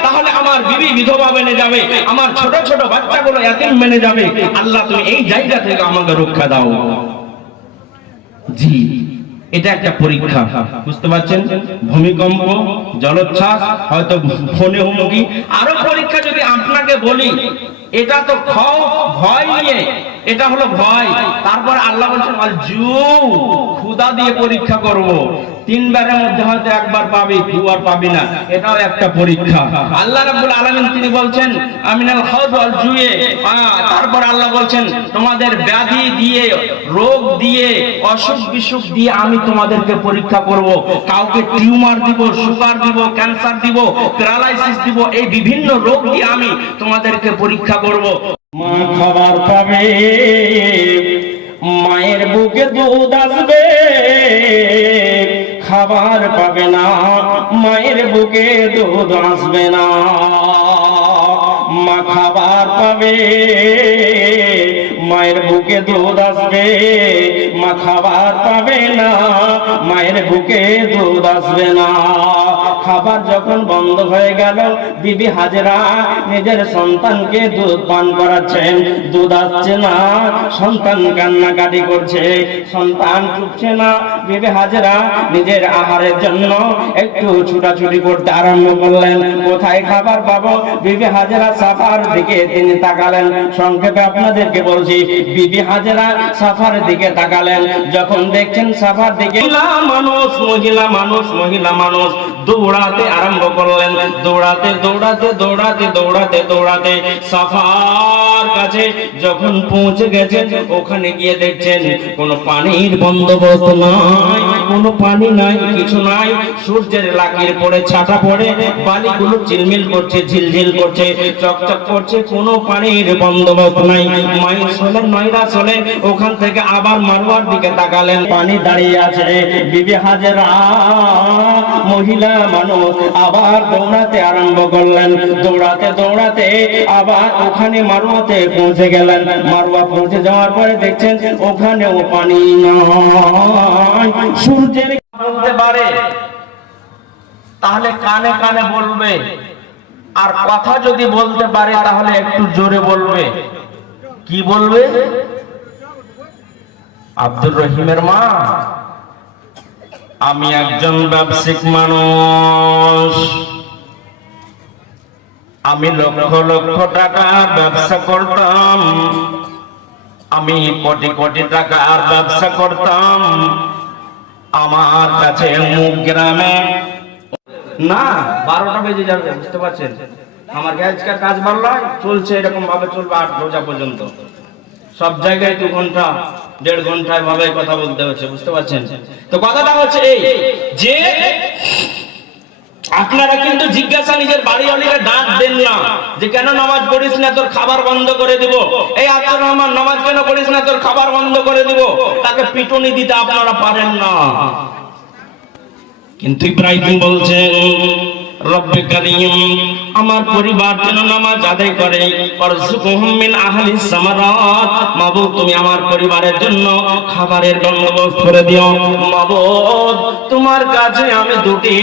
তাহলে আমার বিবি বিধবা মেনে যাবে, আমার ছোট ছোট বাচ্চাগুলো ইয়াতীম মেনে যাবে, আল্লাহ তুমি এই জায়গা থেকে আমাকে রক্ষা দাও। জি, এটা একটা পরীক্ষা, বুঝতে পারছেন? ভূমিকম্প, জলোচ্ছ্বাস, হয়তো ফোনে হুমকি, আরো পরীক্ষা যদি আপনাকে বলি, এটা তো ভয় নিয়ে, এটা হলো ভয়। তারপর আল্লাহ বলছেন ক্ষুধা দিয়ে পরীক্ষা করব, 3 বারের মধ্যে হয়তো 1 বার পাবি, 2 বার পাবি না, এটাও একটা পরীক্ষা। আল্লাহ রাব্বুল আলামিন তিনি বলছেন আমিনাল খাউফ ওয়াল জুই, তারপর আল্লাহ বলছেন তোমাদের ব্যাধি দিয়ে, রোগ দিয়ে, অসুখ বিসুখ দিয়ে আমি তোমাদেরকে পরীক্ষা করব। কাউকে টিউমার দিব, সুগার দিব, ক্যান্সার দিব, প্যারালাইসিস দিব, এই বিভিন্ন রোগ দিয়ে আমি তোমাদেরকে পরীক্ষা করব। মা খাবার পাবে, মায়ের বুকে দুধ আসবে, খাবার পাবে না, মায়ের বুকে দুধ আসবে না। মা খাবার পাবে, মায়ের বুকে দুধ আসবে, মা খাবার পাবে না, মায়ের বুকে দুধ আসবে না। খাবার যখন বন্ধ হয়ে গেল, বিবি হাজেরা নিজের সন্তানকে দুধ পান করাচ্ছেন, দুধ আসছে না, সন্তান কান্নাকাটি করছে, সন্তান চুপছে না। বিবি হাজেরা নিজের আহারের জন্য একটু ছুটাছুটি করতে আরম্ভ করলেন, কোথায় খাবার পাবো? বিবি হাজেরা সাফার দিকে তিনি তাকালেন। সংক্ষেপে আপনাদেরকে বলছি, বিবি হাজেরা সাফার দিকে তাকালেন, যখন দেখছেন সাফার দিকে মহিলা মানুষ দৌড়াতে আরম্ভ করলেন, দৌড়াতে দৌড়াতে দৌড়াতে দৌড়াতে দৌড়াতে সাফার কাছে যখন পৌঁছে গেছেন, ওখানে গিয়ে দেখছেন কোনো পানির বন্দোবস্ত নাই, কোনো পানি নাই, কিছু নাই। সূর্যের লাকির পড়ে, ছাটা পড়ে, বালিগুলো চিলমিল করছে, ঝিলঝিল করছে, চকচক করছে, কোনো পানির বন্দোবস্ত নাই। মাইস হলেন, নয়রাস হলেন, ওখান থেকে আবার মারওয়ার দিকে তাকালেন, পানি দাঁড়িয়ে আছে। বিবি হাজেরা মহিলা মানুষ আবার দৌড়াতে আরম্ভ করলেন, দৌড়াতে দৌড়াতে আবার ওখানে মারওয়াতে পৌঁছে গেলেন। মারওয়া পৌঁছে যাওয়ার পরে দেখছেন ওখানেও পানি নাই। সূর্যের বলতে পারে, তাহলে কানে কানে বলবে, আর কথা যদি বলতে পারে তাহলে একটু জোরে বলবে। কি বলবে? আব্দুর রহিমের মা, আমি একজন ব্যবসায়িক মানুষ, আমি লক্ষ লক্ষ টাকা ব্যবসা করতাম, আমি কোটি কোটি টাকার ব্যবসা করতাম। আমার কাছে মুখ গ্রামে না 12টা বেজে যাবে, বুঝতে পারছেন? আমার আজকাল কাজ ভালো চলছে, এরকম ভাবে চলবে 8 রোজা পর্যন্ত। সব জায়গায় 2 ঘন্টা 1.5 ঘন্টায় ভাবে কথা বলতে হচ্ছে, বুঝতে পারছেন? তো কথাটা হচ্ছে এই যে আপনারা কিন্তু জিজ্ঞাসা নিজের বাড়িওয়ালিরা ডাক দেন না যে কেন নামাজ পড়িস না, তোর খাবার বন্ধ করে দিব। এই আব্দুর রহমান নামাজ কেন পড়িস না, তোর খাবার বন্ধ করে দিব। তাকে পিটুনি দিতে আপনারা পারেন না। কিন্তু ইব্রাহিম বলছেন রব্বে কারীম, আমার পরিবার যেন নামাজ আদায় করে, ওয়ারযুকহুম মিন আহলিস সামারাত, মাবুদ তুমি আমার পরিবারের জন্য খাবারের বন্দোবস্ত করে দিও। মাবুদ তোমার কাছে আমি দুটি